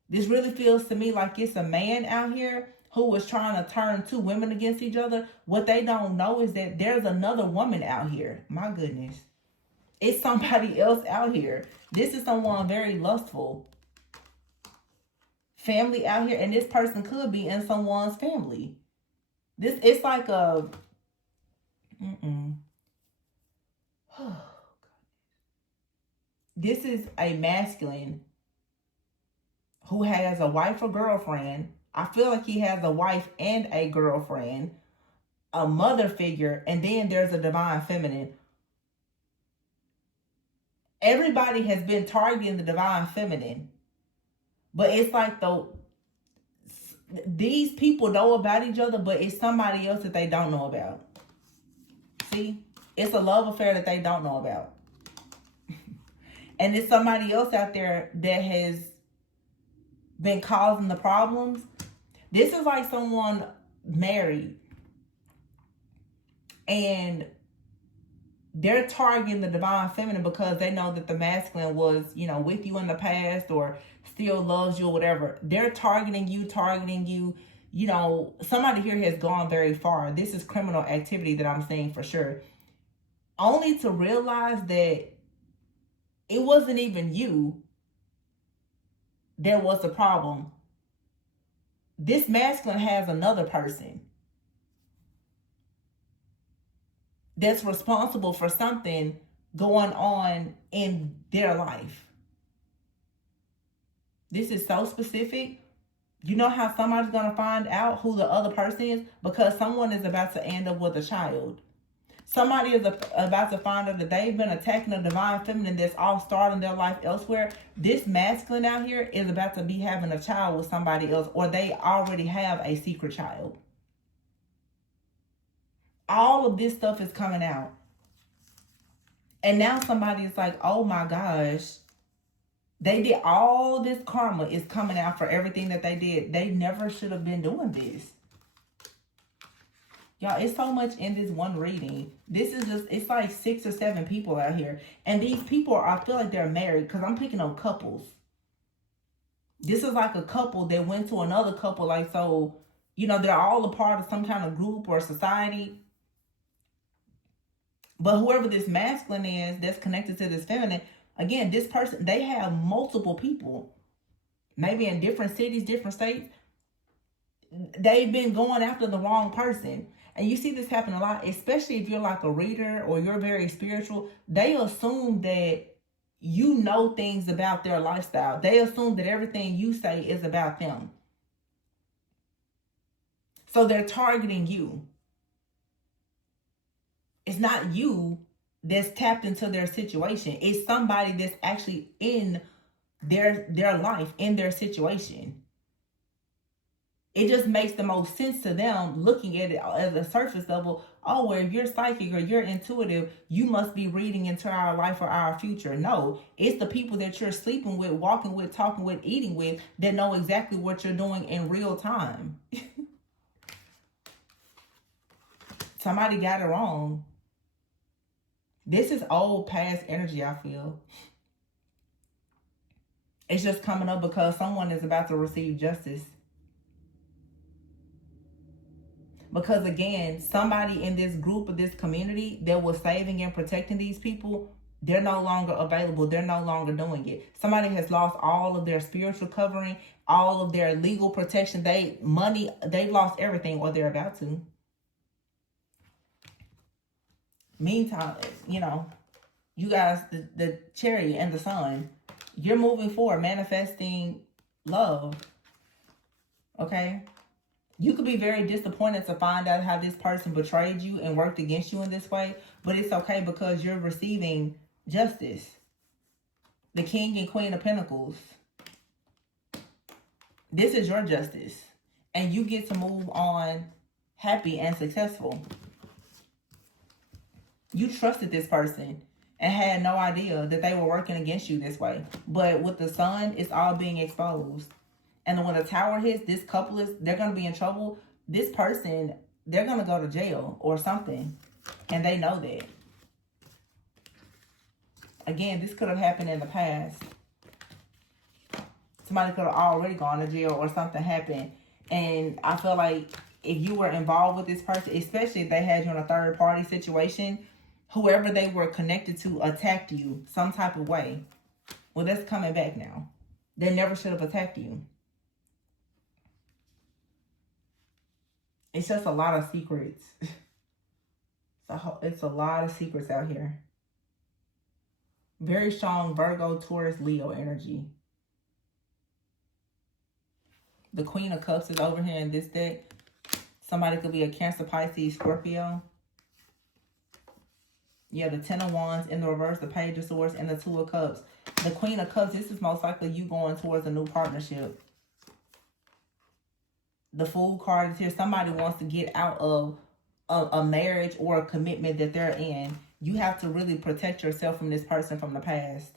This really feels to me like it's a man out here who was trying to turn two women against each other. What they don't know is that there's another woman out here. My goodness. It's somebody else out here. This is someone very lustful. Family out here, and this person could be in someone's family. It's like a This is a masculine who has a wife or girlfriend. I feel like he has a wife and a girlfriend, a mother figure, and then there's a divine feminine. Everybody has been targeting the divine feminine. But it's like these people know about each other, but it's somebody else that they don't know about. See? It's a love affair that they don't know about. And it's somebody else out there that has been causing the problems. This is like someone married and they're targeting the divine feminine because they know that the masculine was, with you in the past or still loves you or whatever. They're targeting you. Somebody here has gone very far. This is criminal activity that I'm saying for sure. Only to realize that it wasn't even you that was the problem. This masculine has another person that's responsible for something going on in their life. This is so specific. You know how somebody's going to find out who the other person is? Because someone is about to end up with a child. Somebody is about to find out that they've been attacking a divine feminine that's all starting their life elsewhere. This masculine out here is about to be having a child with somebody else, or they already have a secret child. All of this stuff is coming out. And now somebody is like, oh my gosh, they did all this, karma is coming out for everything that they did. They never should have been doing this. Y'all, it's so much in this one reading. This is just, it's like 6 or 7 people out here. And these people, I feel like they're married because I'm picking up couples. This is like a couple that went to another couple. Like, so, you know, they're all a part of some kind of group or society. But whoever this masculine is that's connected to this feminine, again, this person, they have multiple people. Maybe in different cities, different states. They've been going after the wrong person. And you see this happen a lot, especially if you're like a reader or you're very spiritual. They assume that you know things about their lifestyle. They assume that everything you say is about them. So they're targeting you. It's not you that's tapped into their situation. It's somebody that's actually in their life, in their situation. It just makes the most sense to them looking at it at a surface level. Oh, well, if you're psychic or you're intuitive, you must be reading into our life or our future. No, it's the people that you're sleeping with, walking with, talking with, eating with that know exactly what you're doing in real time. Somebody got it wrong. This is old past energy, I feel. It's just coming up because someone is about to receive justice. Because again, somebody in this group of this community that was saving and protecting these people, they're no longer available. They're no longer doing it. Somebody has lost all of their spiritual covering, all of their legal protection, they've lost everything, or they're about to. Meantime, you know, you guys, the Chariot and the Sun, you're moving forward, manifesting love. Okay? You could be very disappointed to find out how this person betrayed you and worked against you in this way, but it's okay because you're receiving justice. The King and Queen of Pentacles. This is your justice. And you get to move on happy and successful. You trusted this person and had no idea that they were working against you this way. But with the Sun, it's all being exposed. And when the Tower hits, this couple they're going to be in trouble. This person, they're going to go to jail or something. And they know that. Again, this could have happened in the past. Somebody could have already gone to jail or something happened. And I feel like if you were involved with this person, especially if they had you in a third party situation, whoever they were connected to attacked you some type of way. Well, that's coming back now. They never should have attacked you. It's just a lot of secrets. It's a lot of secrets out here. Very strong Virgo, Taurus, Leo energy. The Queen of Cups is over here in this deck. Somebody could be a Cancer, Pisces, Scorpio. Yeah, the Ten of Wands in the reverse, the Page of Swords, and the Two of Cups. The Queen of Cups, this is most likely you going towards a new partnership. The Fool card is here. Somebody wants to get out of a marriage or a commitment that they're in. You have to really protect yourself from this person from the past.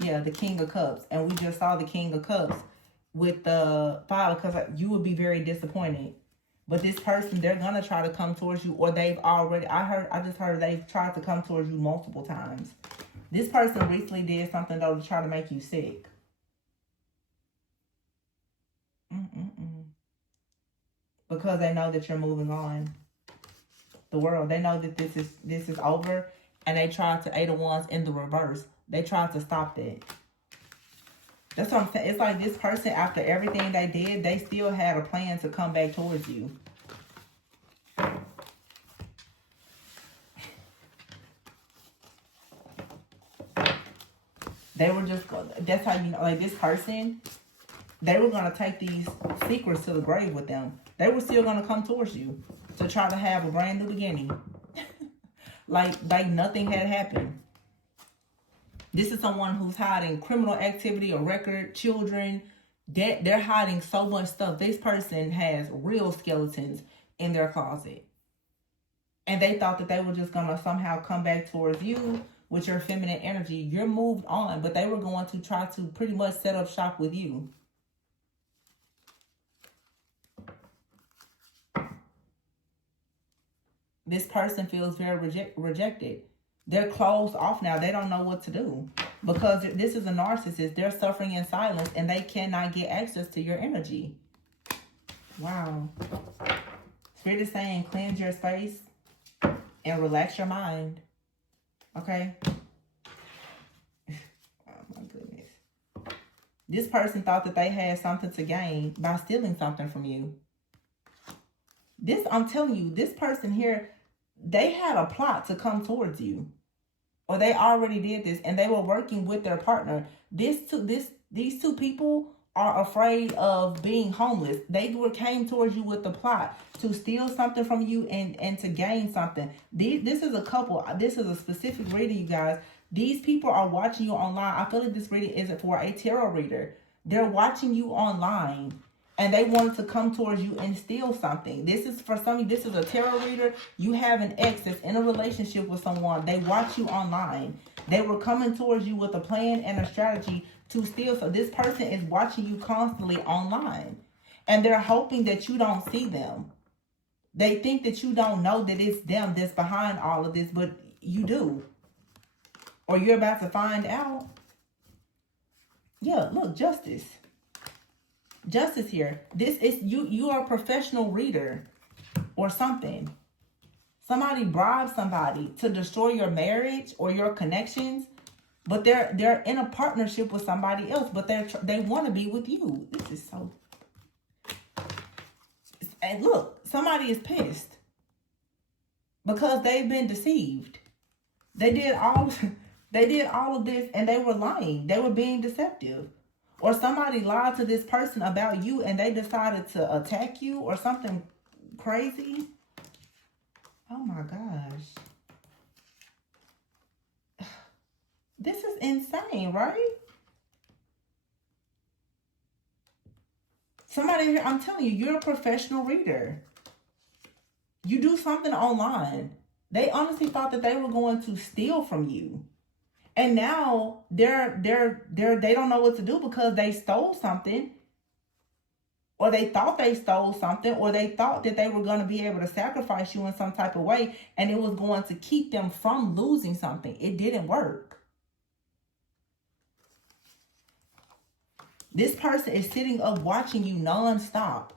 Yeah, the King of Cups. And we just saw the King of Cups with the Five, because you would be very disappointed. But this person, they're going to try to come towards you, or they've already, I just heard they've tried to come towards you multiple times. This person recently did something, though, to try to make you sick. Because they know that you're moving on. The world, they know that this is over, and they tried to Eight of Wands in the reverse. They tried to stop that. That's what I'm saying. It's like this person, after everything they did, they still had a plan to come back towards you. They were just, that's how you know, like this person, they were going to take these secrets to the grave with them. They were still going to come towards you to try to have a brand new beginning. like nothing had happened. This is someone who's hiding criminal activity, a record, children. They're hiding so much stuff. This person has real skeletons in their closet. And they thought that they were just going to somehow come back towards you with your feminine energy. You're moved on, but they were going to try to pretty much set up shop with you. This person feels very rejected. They're closed off now. They don't know what to do. Because this is a narcissist. They're suffering in silence and they cannot get access to your energy. Wow. Spirit is saying cleanse your space and relax your mind. Okay? Oh my goodness. This person thought that they had something to gain by stealing something from you. I'm telling you, this person here, they had a plot to come towards you. Or they already did this and they were working with their partner. These two people are afraid of being homeless. They came towards you with the plot to steal something from you and to gain something. This is a couple. This is a specific reading, you guys. These people are watching you online. I feel like this reading isn't for a tarot reader. They're watching you online. And they wanted to come towards you and steal something. This is for some of you, this is a tarot reader. You have an ex that's in a relationship with someone. They watch you online. They were coming towards you with a plan and a strategy to steal. So this person is watching you constantly online. And they're hoping that you don't see them. They think that you don't know that it's them that's behind all of this, but you do. Or you're about to find out. Yeah, look, justice. Justice here. This is you are a professional reader or something. Somebody bribed somebody to destroy your marriage or your connections, but they're in a partnership with somebody else, but they want to be with you. This is so. And look, somebody is pissed because they've been deceived. They did all of this and they were lying. They were being deceptive. Or somebody lied to this person about you and they decided to attack you or something crazy. Oh my gosh. This is insane, right? Somebody here, I'm telling you, you're a professional reader. You do something online. They honestly thought that they were going to steal from you. And now they don't know what to do because they stole something, or they thought they stole something, or they thought that they were going to be able to sacrifice you in some type of way, and it was going to keep them from losing something. It didn't work. This person is sitting up watching you nonstop.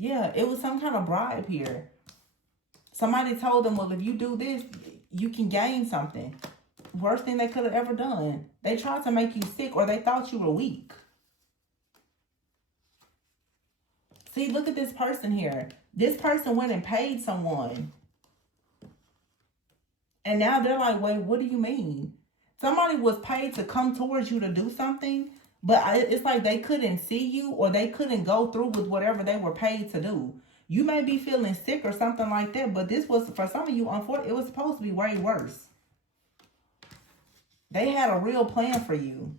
Yeah, it was some kind of bribe here. Somebody told them, well, if you do this, you can gain something. Worst thing they could have ever done. They tried to make you sick, or they thought you were weak. See, look at this person here. This person went and paid someone. And now they're like, wait, what do you mean? Somebody was paid to come towards you to do something, but it's like they couldn't see you, or they couldn't go through with whatever they were paid to do. You may be feeling sick or something like that, but this was, for some of you, unfortunately, it was supposed to be way worse. They had a real plan for you.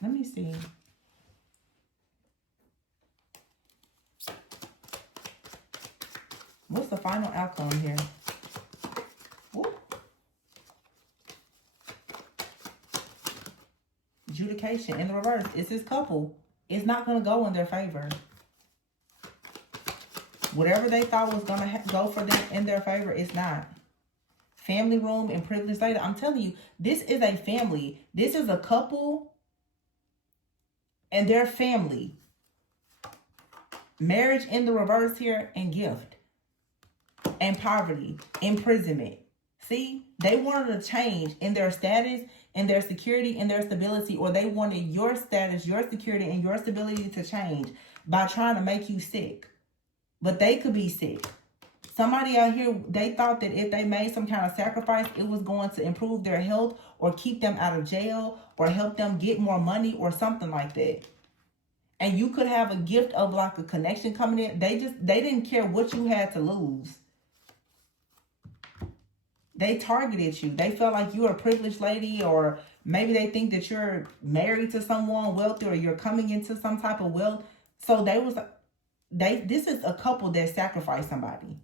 Let me see. What's the final outcome here? Whoop. Adjudication in the reverse. It's this couple. It's not going to go in their favor. Whatever they thought was going to go for them in their favor, it's not. Family room and privilege later. I'm telling you, this is a family. This is a couple and their family. Marriage in the reverse here, and gift. And poverty. Imprisonment. See, they wanted a change in their status, in their security, in their stability, or they wanted your status, your security, and your stability to change by trying to make you sick. But they could be sick. Somebody out here, they thought that if they made some kind of sacrifice, it was going to improve their health or keep them out of jail or help them get more money or something like that. And you could have a gift of like a connection coming in. They didn't care what you had to lose. They targeted you. They felt like you're a privileged lady, or maybe they think that you're married to someone wealthy, or you're coming into some type of wealth. So this is a couple that sacrificed somebody.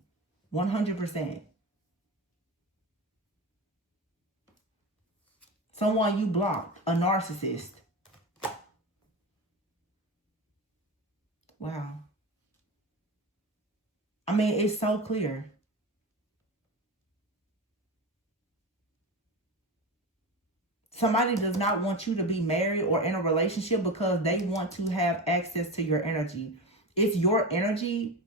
100%. Someone you blocked, a narcissist. Wow. I mean, it's so clear. Somebody does not want you to be married or in a relationship because they want to have access to your energy. It's your energy.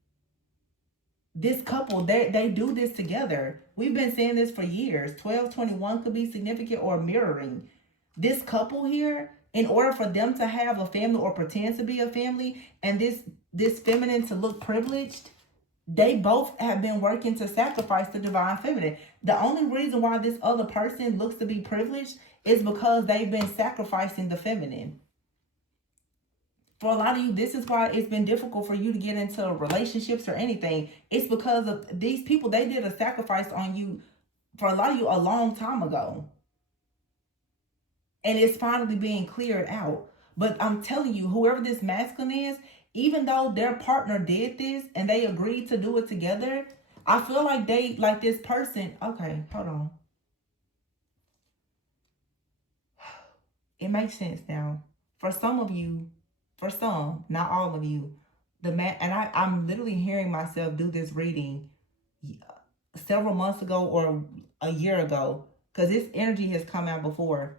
This couple, they do this together. We've been saying this for years. 1221 could be significant or mirroring. This couple here, in order for them to have a family or pretend to be a family, and this feminine to look privileged, they both have been working to sacrifice the divine feminine. The only reason why this other person looks to be privileged is because they've been sacrificing the feminine. For a lot of you, this is why it's been difficult for you to get into relationships or anything. It's because of these people. They did a sacrifice on you, for a lot of you, a long time ago. And it's finally being cleared out. But I'm telling you, whoever this masculine is, even though their partner did this and they agreed to do it together, I feel like this person, okay, hold on. It makes sense now. For some of you, not all of you, I'm literally hearing myself do this reading several months ago or a year ago, because this energy has come out before.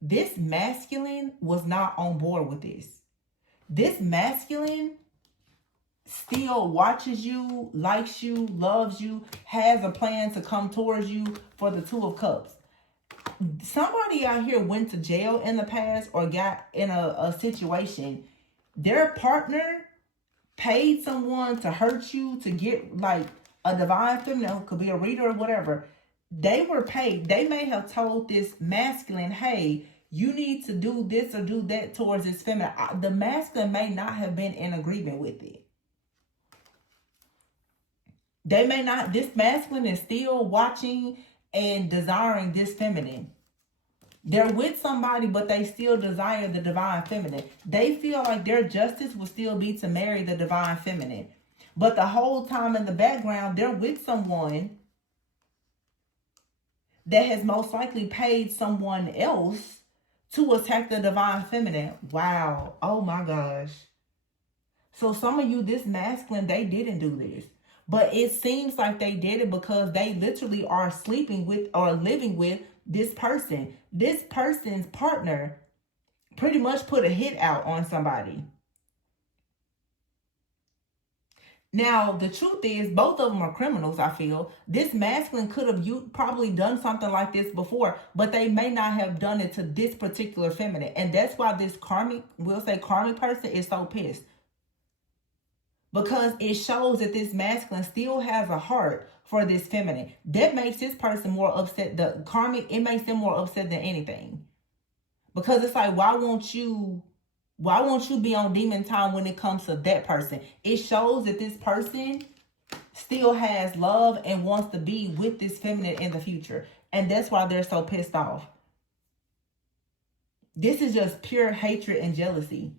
This masculine was not on board with this. This masculine still watches you, likes you, loves you, has a plan to come towards you for the Two of Cups. Somebody out here went to jail in the past or got in a situation. Their partner paid someone to hurt you, to get like a divine feminine, could be a reader or whatever. They were paid. They may have told this masculine, hey, you need to do this or do that towards this feminine. The masculine may not have been in agreement with it. They may not. This masculine is still watching and desiring this feminine. They're with somebody, but they still desire the divine feminine. They feel like their justice will still be to marry the divine feminine. But the whole time in the background, they're with someone that has most likely paid someone else to attack the divine feminine. Wow. Oh my gosh. So some of you, this masculine, they didn't do this. But it seems like they did it because they literally are sleeping with or living with this person. This person's partner pretty much put a hit out on somebody. Now, the truth is, both of them are criminals, I feel. This masculine could have probably done something like this before, but they may not have done it to this particular feminine. And that's why this karmic person is so pissed. Because it shows that this masculine still has a heart for this feminine. That makes this person more upset. The karmic, it makes them more upset than anything. Because it's like, why won't you be on demon time when it comes to that person? It shows that this person still has love and wants to be with this feminine in the future. And that's why they're so pissed off. This is just pure hatred and jealousy.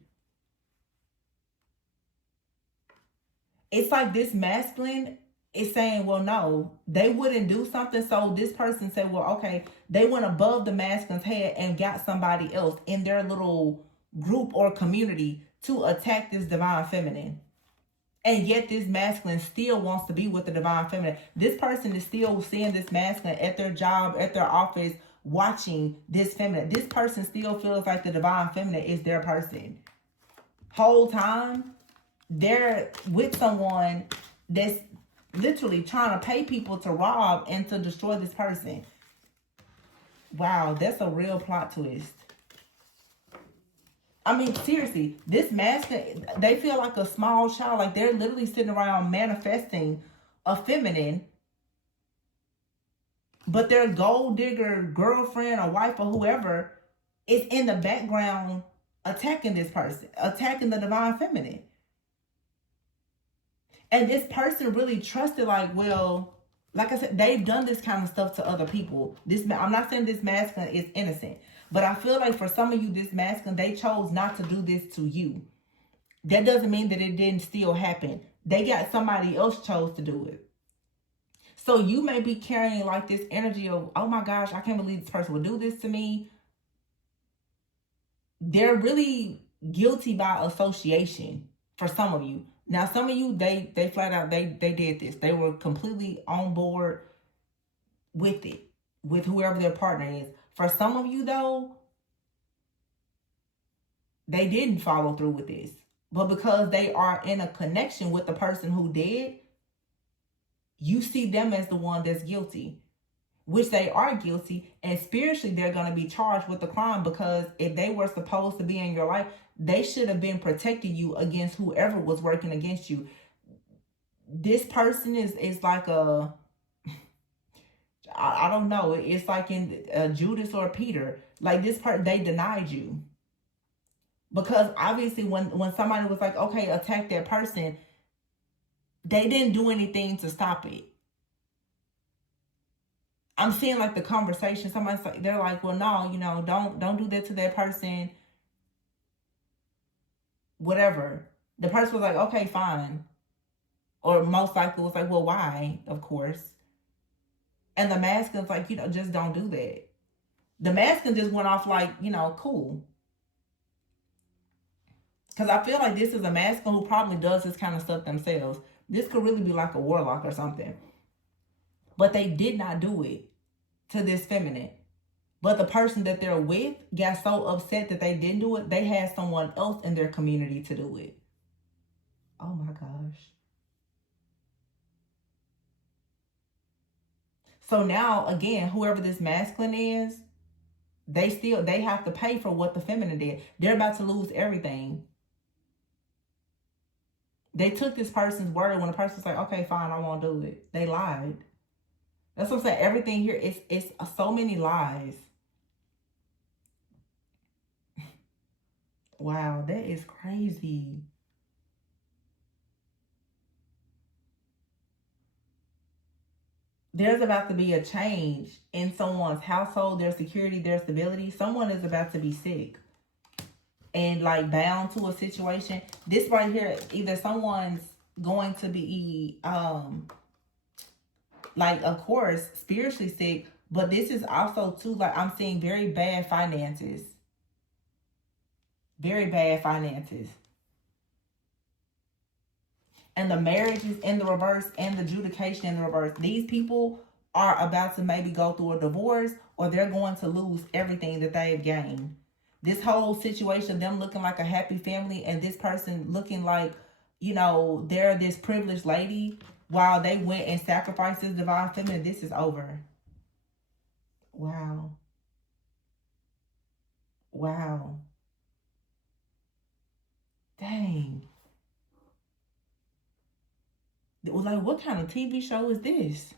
It's like this masculine is saying, well, no, they wouldn't do something. So this person said, well, okay, they went above the masculine's head and got somebody else in their little group or community to attack this divine feminine. And yet this masculine still wants to be with the divine feminine. This person is still seeing this masculine at their job, at their office, watching this feminine. This person still feels like the divine feminine is their person. Whole time, they're with someone that's literally trying to pay people to rob and to destroy this person. Wow, that's a real plot twist. I mean, seriously, this masculine, they feel like a small child. Like they're literally sitting around manifesting a feminine. But their gold digger girlfriend or wife or whoever is in the background attacking this person, attacking the divine feminine. And this person really trusted, like, well, like I said, they've done this kind of stuff to other people. I'm not saying this masculine is innocent, but I feel like for some of you, this masculine, they chose not to do this to you. That doesn't mean that it didn't still happen. They got somebody else chose to do it. So you may be carrying like this energy of, oh my gosh, I can't believe this person would do this to me. They're really guilty by association for some of you. Now, some of you, they flat out, they did this. They were completely on board with it, with whoever their partner is. For some of you, though, they didn't follow through with this. But because they are in a connection with the person who did, you see them as the one that's guilty, which they are guilty. And spiritually, they're going to be charged with the crime, because if they were supposed to be in your life, they should have been protecting you against whoever was working against you. This person is like a, I don't know. It's like in Judas or Peter. Like this part, they denied you. Because obviously when somebody was like, okay, attack that person, they didn't do anything to stop it. I'm seeing like the conversation. Somebody's like, they're like, well, no, you know, don't do that to that person. Whatever. The person was like, okay, fine. Or most likely was like, well, why? Of course. And the masculine's like, you know, just don't do that. The masculine just went off like, you know, cool. Because I feel like this is a masculine who probably does this kind of stuff themselves. This could really be like a warlock or something. But they did not do it to this feminine. But the person that they're with got so upset that they didn't do it, they had someone else in their community to do it. Oh my gosh. So now, again, whoever this masculine is, they have to pay for what the feminine did. They're about to lose everything. They took this person's word when the person's like, okay, fine, I won't do it. They lied. That's what I'm saying. Everything here is so many lies. Wow, that is crazy. There's about to be a change in someone's household, their security, their stability. Someone is about to be sick and like bound to a situation. This right here, either someone's going to be like, of course, spiritually sick, but this is also too, like, I'm seeing very bad finances. Very bad finances. And the marriage is in the reverse, and the adjudication in the reverse. These people are about to maybe go through a divorce, or they're going to lose everything that they've gained. This whole situation, them looking like a happy family, and this person looking like, you know, they're this privileged lady, while they went and sacrificed this divine feminine, this is over. Wow. Wow. Dang. It was like, what kind of TV show is this?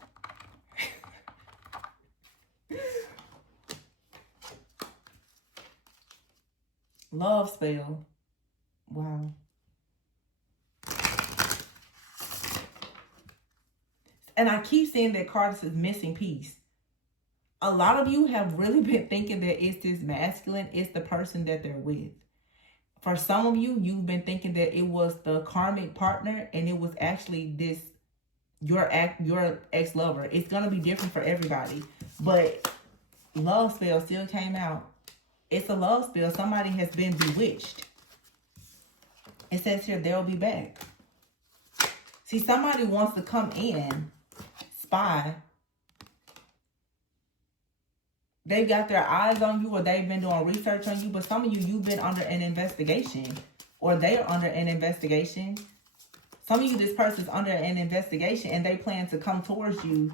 Love spell. Wow. And I keep saying that card says missing piece. A lot of you have really been thinking that it's this masculine, it's the person that they're with. For some of you, you've been thinking that it was the karmic partner, and it was actually this, your ex-lover. It's going to be different for everybody. But love spell still came out. It's a love spell. Somebody has been bewitched. It says here, they'll be back. See, somebody wants to come in, spy. They've got their eyes on you, or they've been doing research on you. But some of you, you've been under an investigation, or they're under an investigation. Some of you, this person's under an investigation, and they plan to come towards you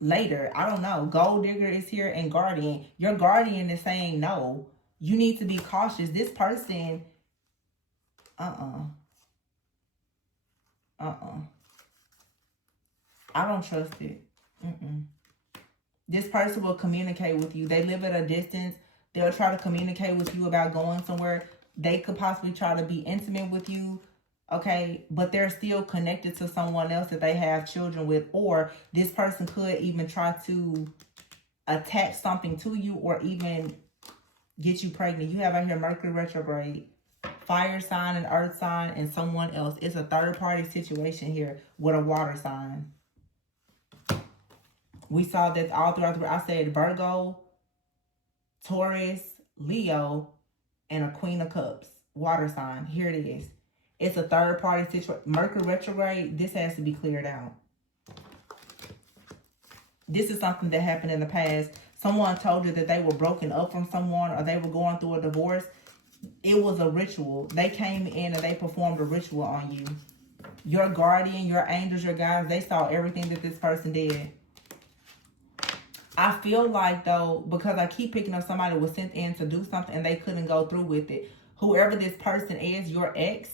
later. I don't know. Gold digger is here, and guardian. Your guardian is saying no. You need to be cautious. This person, I don't trust it. This person will communicate with you. They live at a distance. They'll try to communicate with you about going somewhere. They could possibly try to be intimate with you. okay, but they're still connected to someone else that they have children with, or this person could even try to attach something to you or even get you pregnant. You have out here Mercury retrograde, fire sign and earth sign, and someone else. It's a third party situation here with a water sign. We saw that all throughout the, I said Virgo, Taurus, Leo, and a Queen of Cups, water sign. Here it is. It's a third party situation. Mercury retrograde, this has to be cleared out. This is something that happened in the past. Someone told you that they were broken up from someone or they were going through a divorce. It was a ritual. They came in and they performed a ritual on you. Your guardian, your angels, your guides, they saw everything that this person did. I feel like, though, because I keep picking up somebody was sent in to do something and they couldn't go through with it. Whoever this person is, your ex,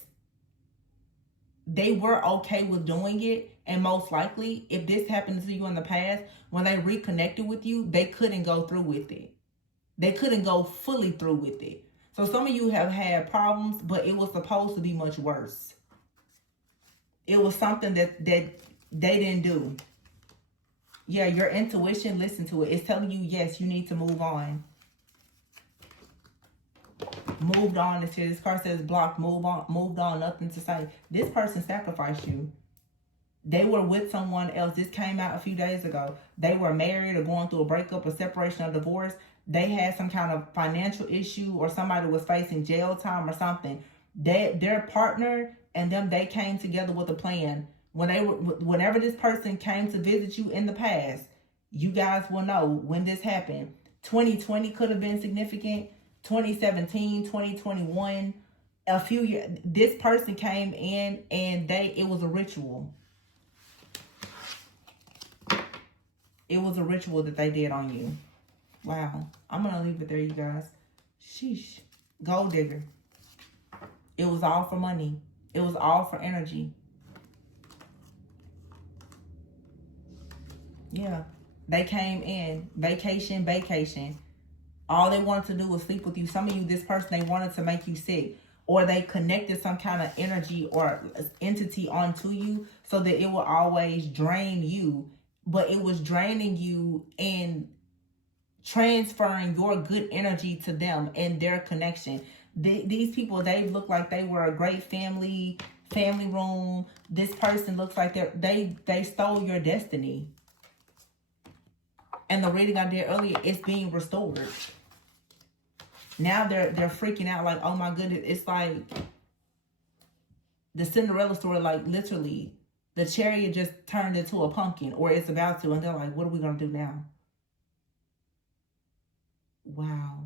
they were okay with doing it. And most likely, if this happened to you in the past, when they reconnected with you, they couldn't go through with it. They couldn't go fully through with it. So some of you have had problems, but it was supposed to be much worse. It was something that they didn't do. Yeah, your intuition, listen to it. It's telling you, yes, you need to move on. Moved on. This card says blocked, move on, moved on, nothing to say. This person sacrificed you. They were with someone else. This came out a few days ago. They were married or going through a breakup, a separation, or divorce. They had some kind of financial issue or somebody was facing jail time or something. Their partner and them, they came together with a plan. Whenever this person came to visit you in the past, you guys will know when this happened. 2020 could have been significant. 2017, 2021, a few years. This person came in and it was a ritual. It was a ritual that they did on you. Wow. I'm going to leave it there, you guys. Sheesh. Gold digger. It was all for money. It was all for energy. Yeah. They came in. Vacation. All they wanted to do was sleep with you. Some of you, this person, they wanted to make you sick. Or they connected some kind of energy or entity onto you so that it will always drain you. But it was draining you and transferring your good energy to them and their connection. These people, they look like they were a great family room. This person looks like they stole your destiny. And the reading I did earlier, it's being restored. Now they're freaking out like, oh my goodness. It's like the Cinderella story, like literally the chariot just turned into a pumpkin, or it's about to, and they're like, what are we going to do now? Wow.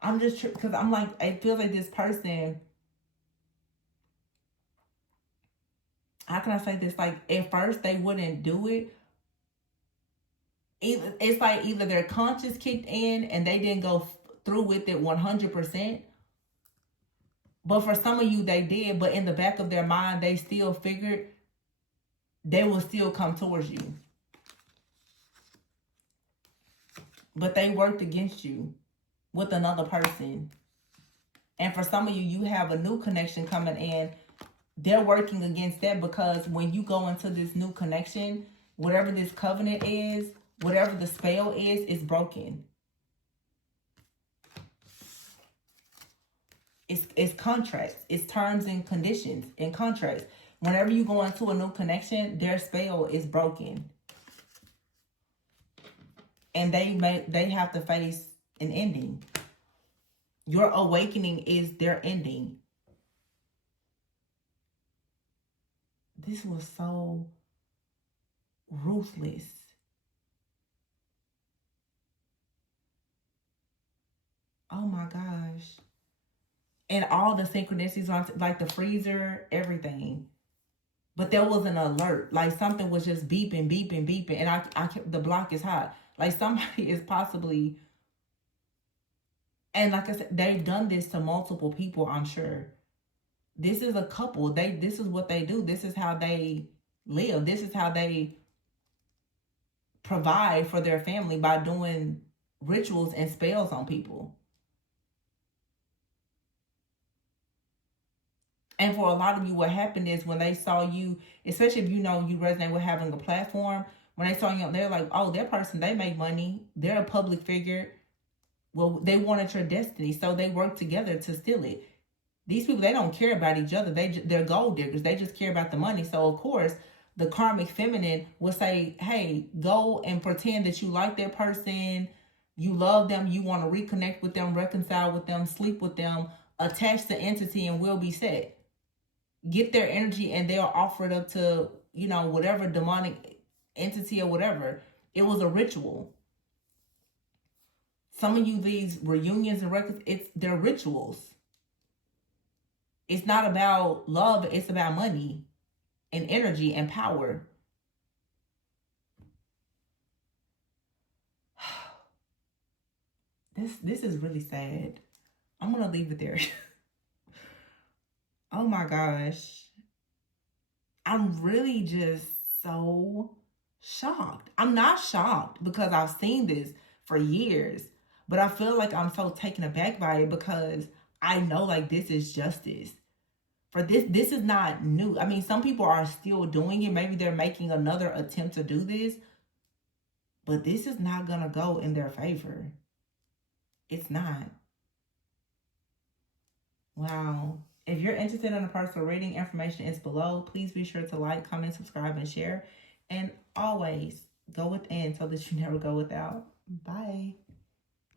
I'm just, because I'm like, I feel like this person, how can I say this? Like, at first they wouldn't do it. It's like either their conscience kicked in and they didn't go through with it 100%. But for some of you, they did. But in the back of their mind, they still figured they will still come towards you. But they worked against you with another person. And for some of you, you have a new connection coming in. They're working against that because when you go into this new connection, whatever this covenant is, whatever the spell is broken. It's contracts. It's terms and conditions and contracts. Whenever you go into a new connection, their spell is broken. And they have to face an ending. Your awakening is their ending. This was so ruthless. Oh my gosh. And all the synchronicities on like the freezer, everything. But there was an alert. Like something was just beeping. And I kept, the block is hot. Like somebody is possibly, and like I said, they've done this to multiple people, I'm sure. This is a couple. This is what they do. This is how they live. This is how they provide for their family by doing rituals and spells on people. And for a lot of you, what happened is when they saw you, especially if you know you resonate with having a platform, when they saw you, they're like, oh, that person, they make money. They're a public figure. Well, they wanted your destiny, so they worked together to steal it. These people, they don't care about each other. They're gold diggers. They just care about the money. So, of course, the karmic feminine will say, hey, go and pretend that you like that person. You love them. You want to reconnect with them, reconcile with them, sleep with them, attach the entity, and will be set. Get their energy, and they'll offer it up to, you know, whatever demonic entity or whatever. It was a ritual. Some of you, these reunions and records, they're rituals. It's not about love, it's about money and energy and power. This is really sad. I'm gonna leave it there. Oh my gosh. I'm really just so shocked. I'm not shocked because I've seen this for years, but I feel like I'm so taken aback by it because I know like this is justice. For this is not new. I mean, some people are still doing it. Maybe they're making another attempt to do this, but this is not gonna go in their favor. It's not. Wow. If you're interested in a personal reading, information is below. Please be sure to like, comment, subscribe, and share. And always go within so that you never go without. Bye.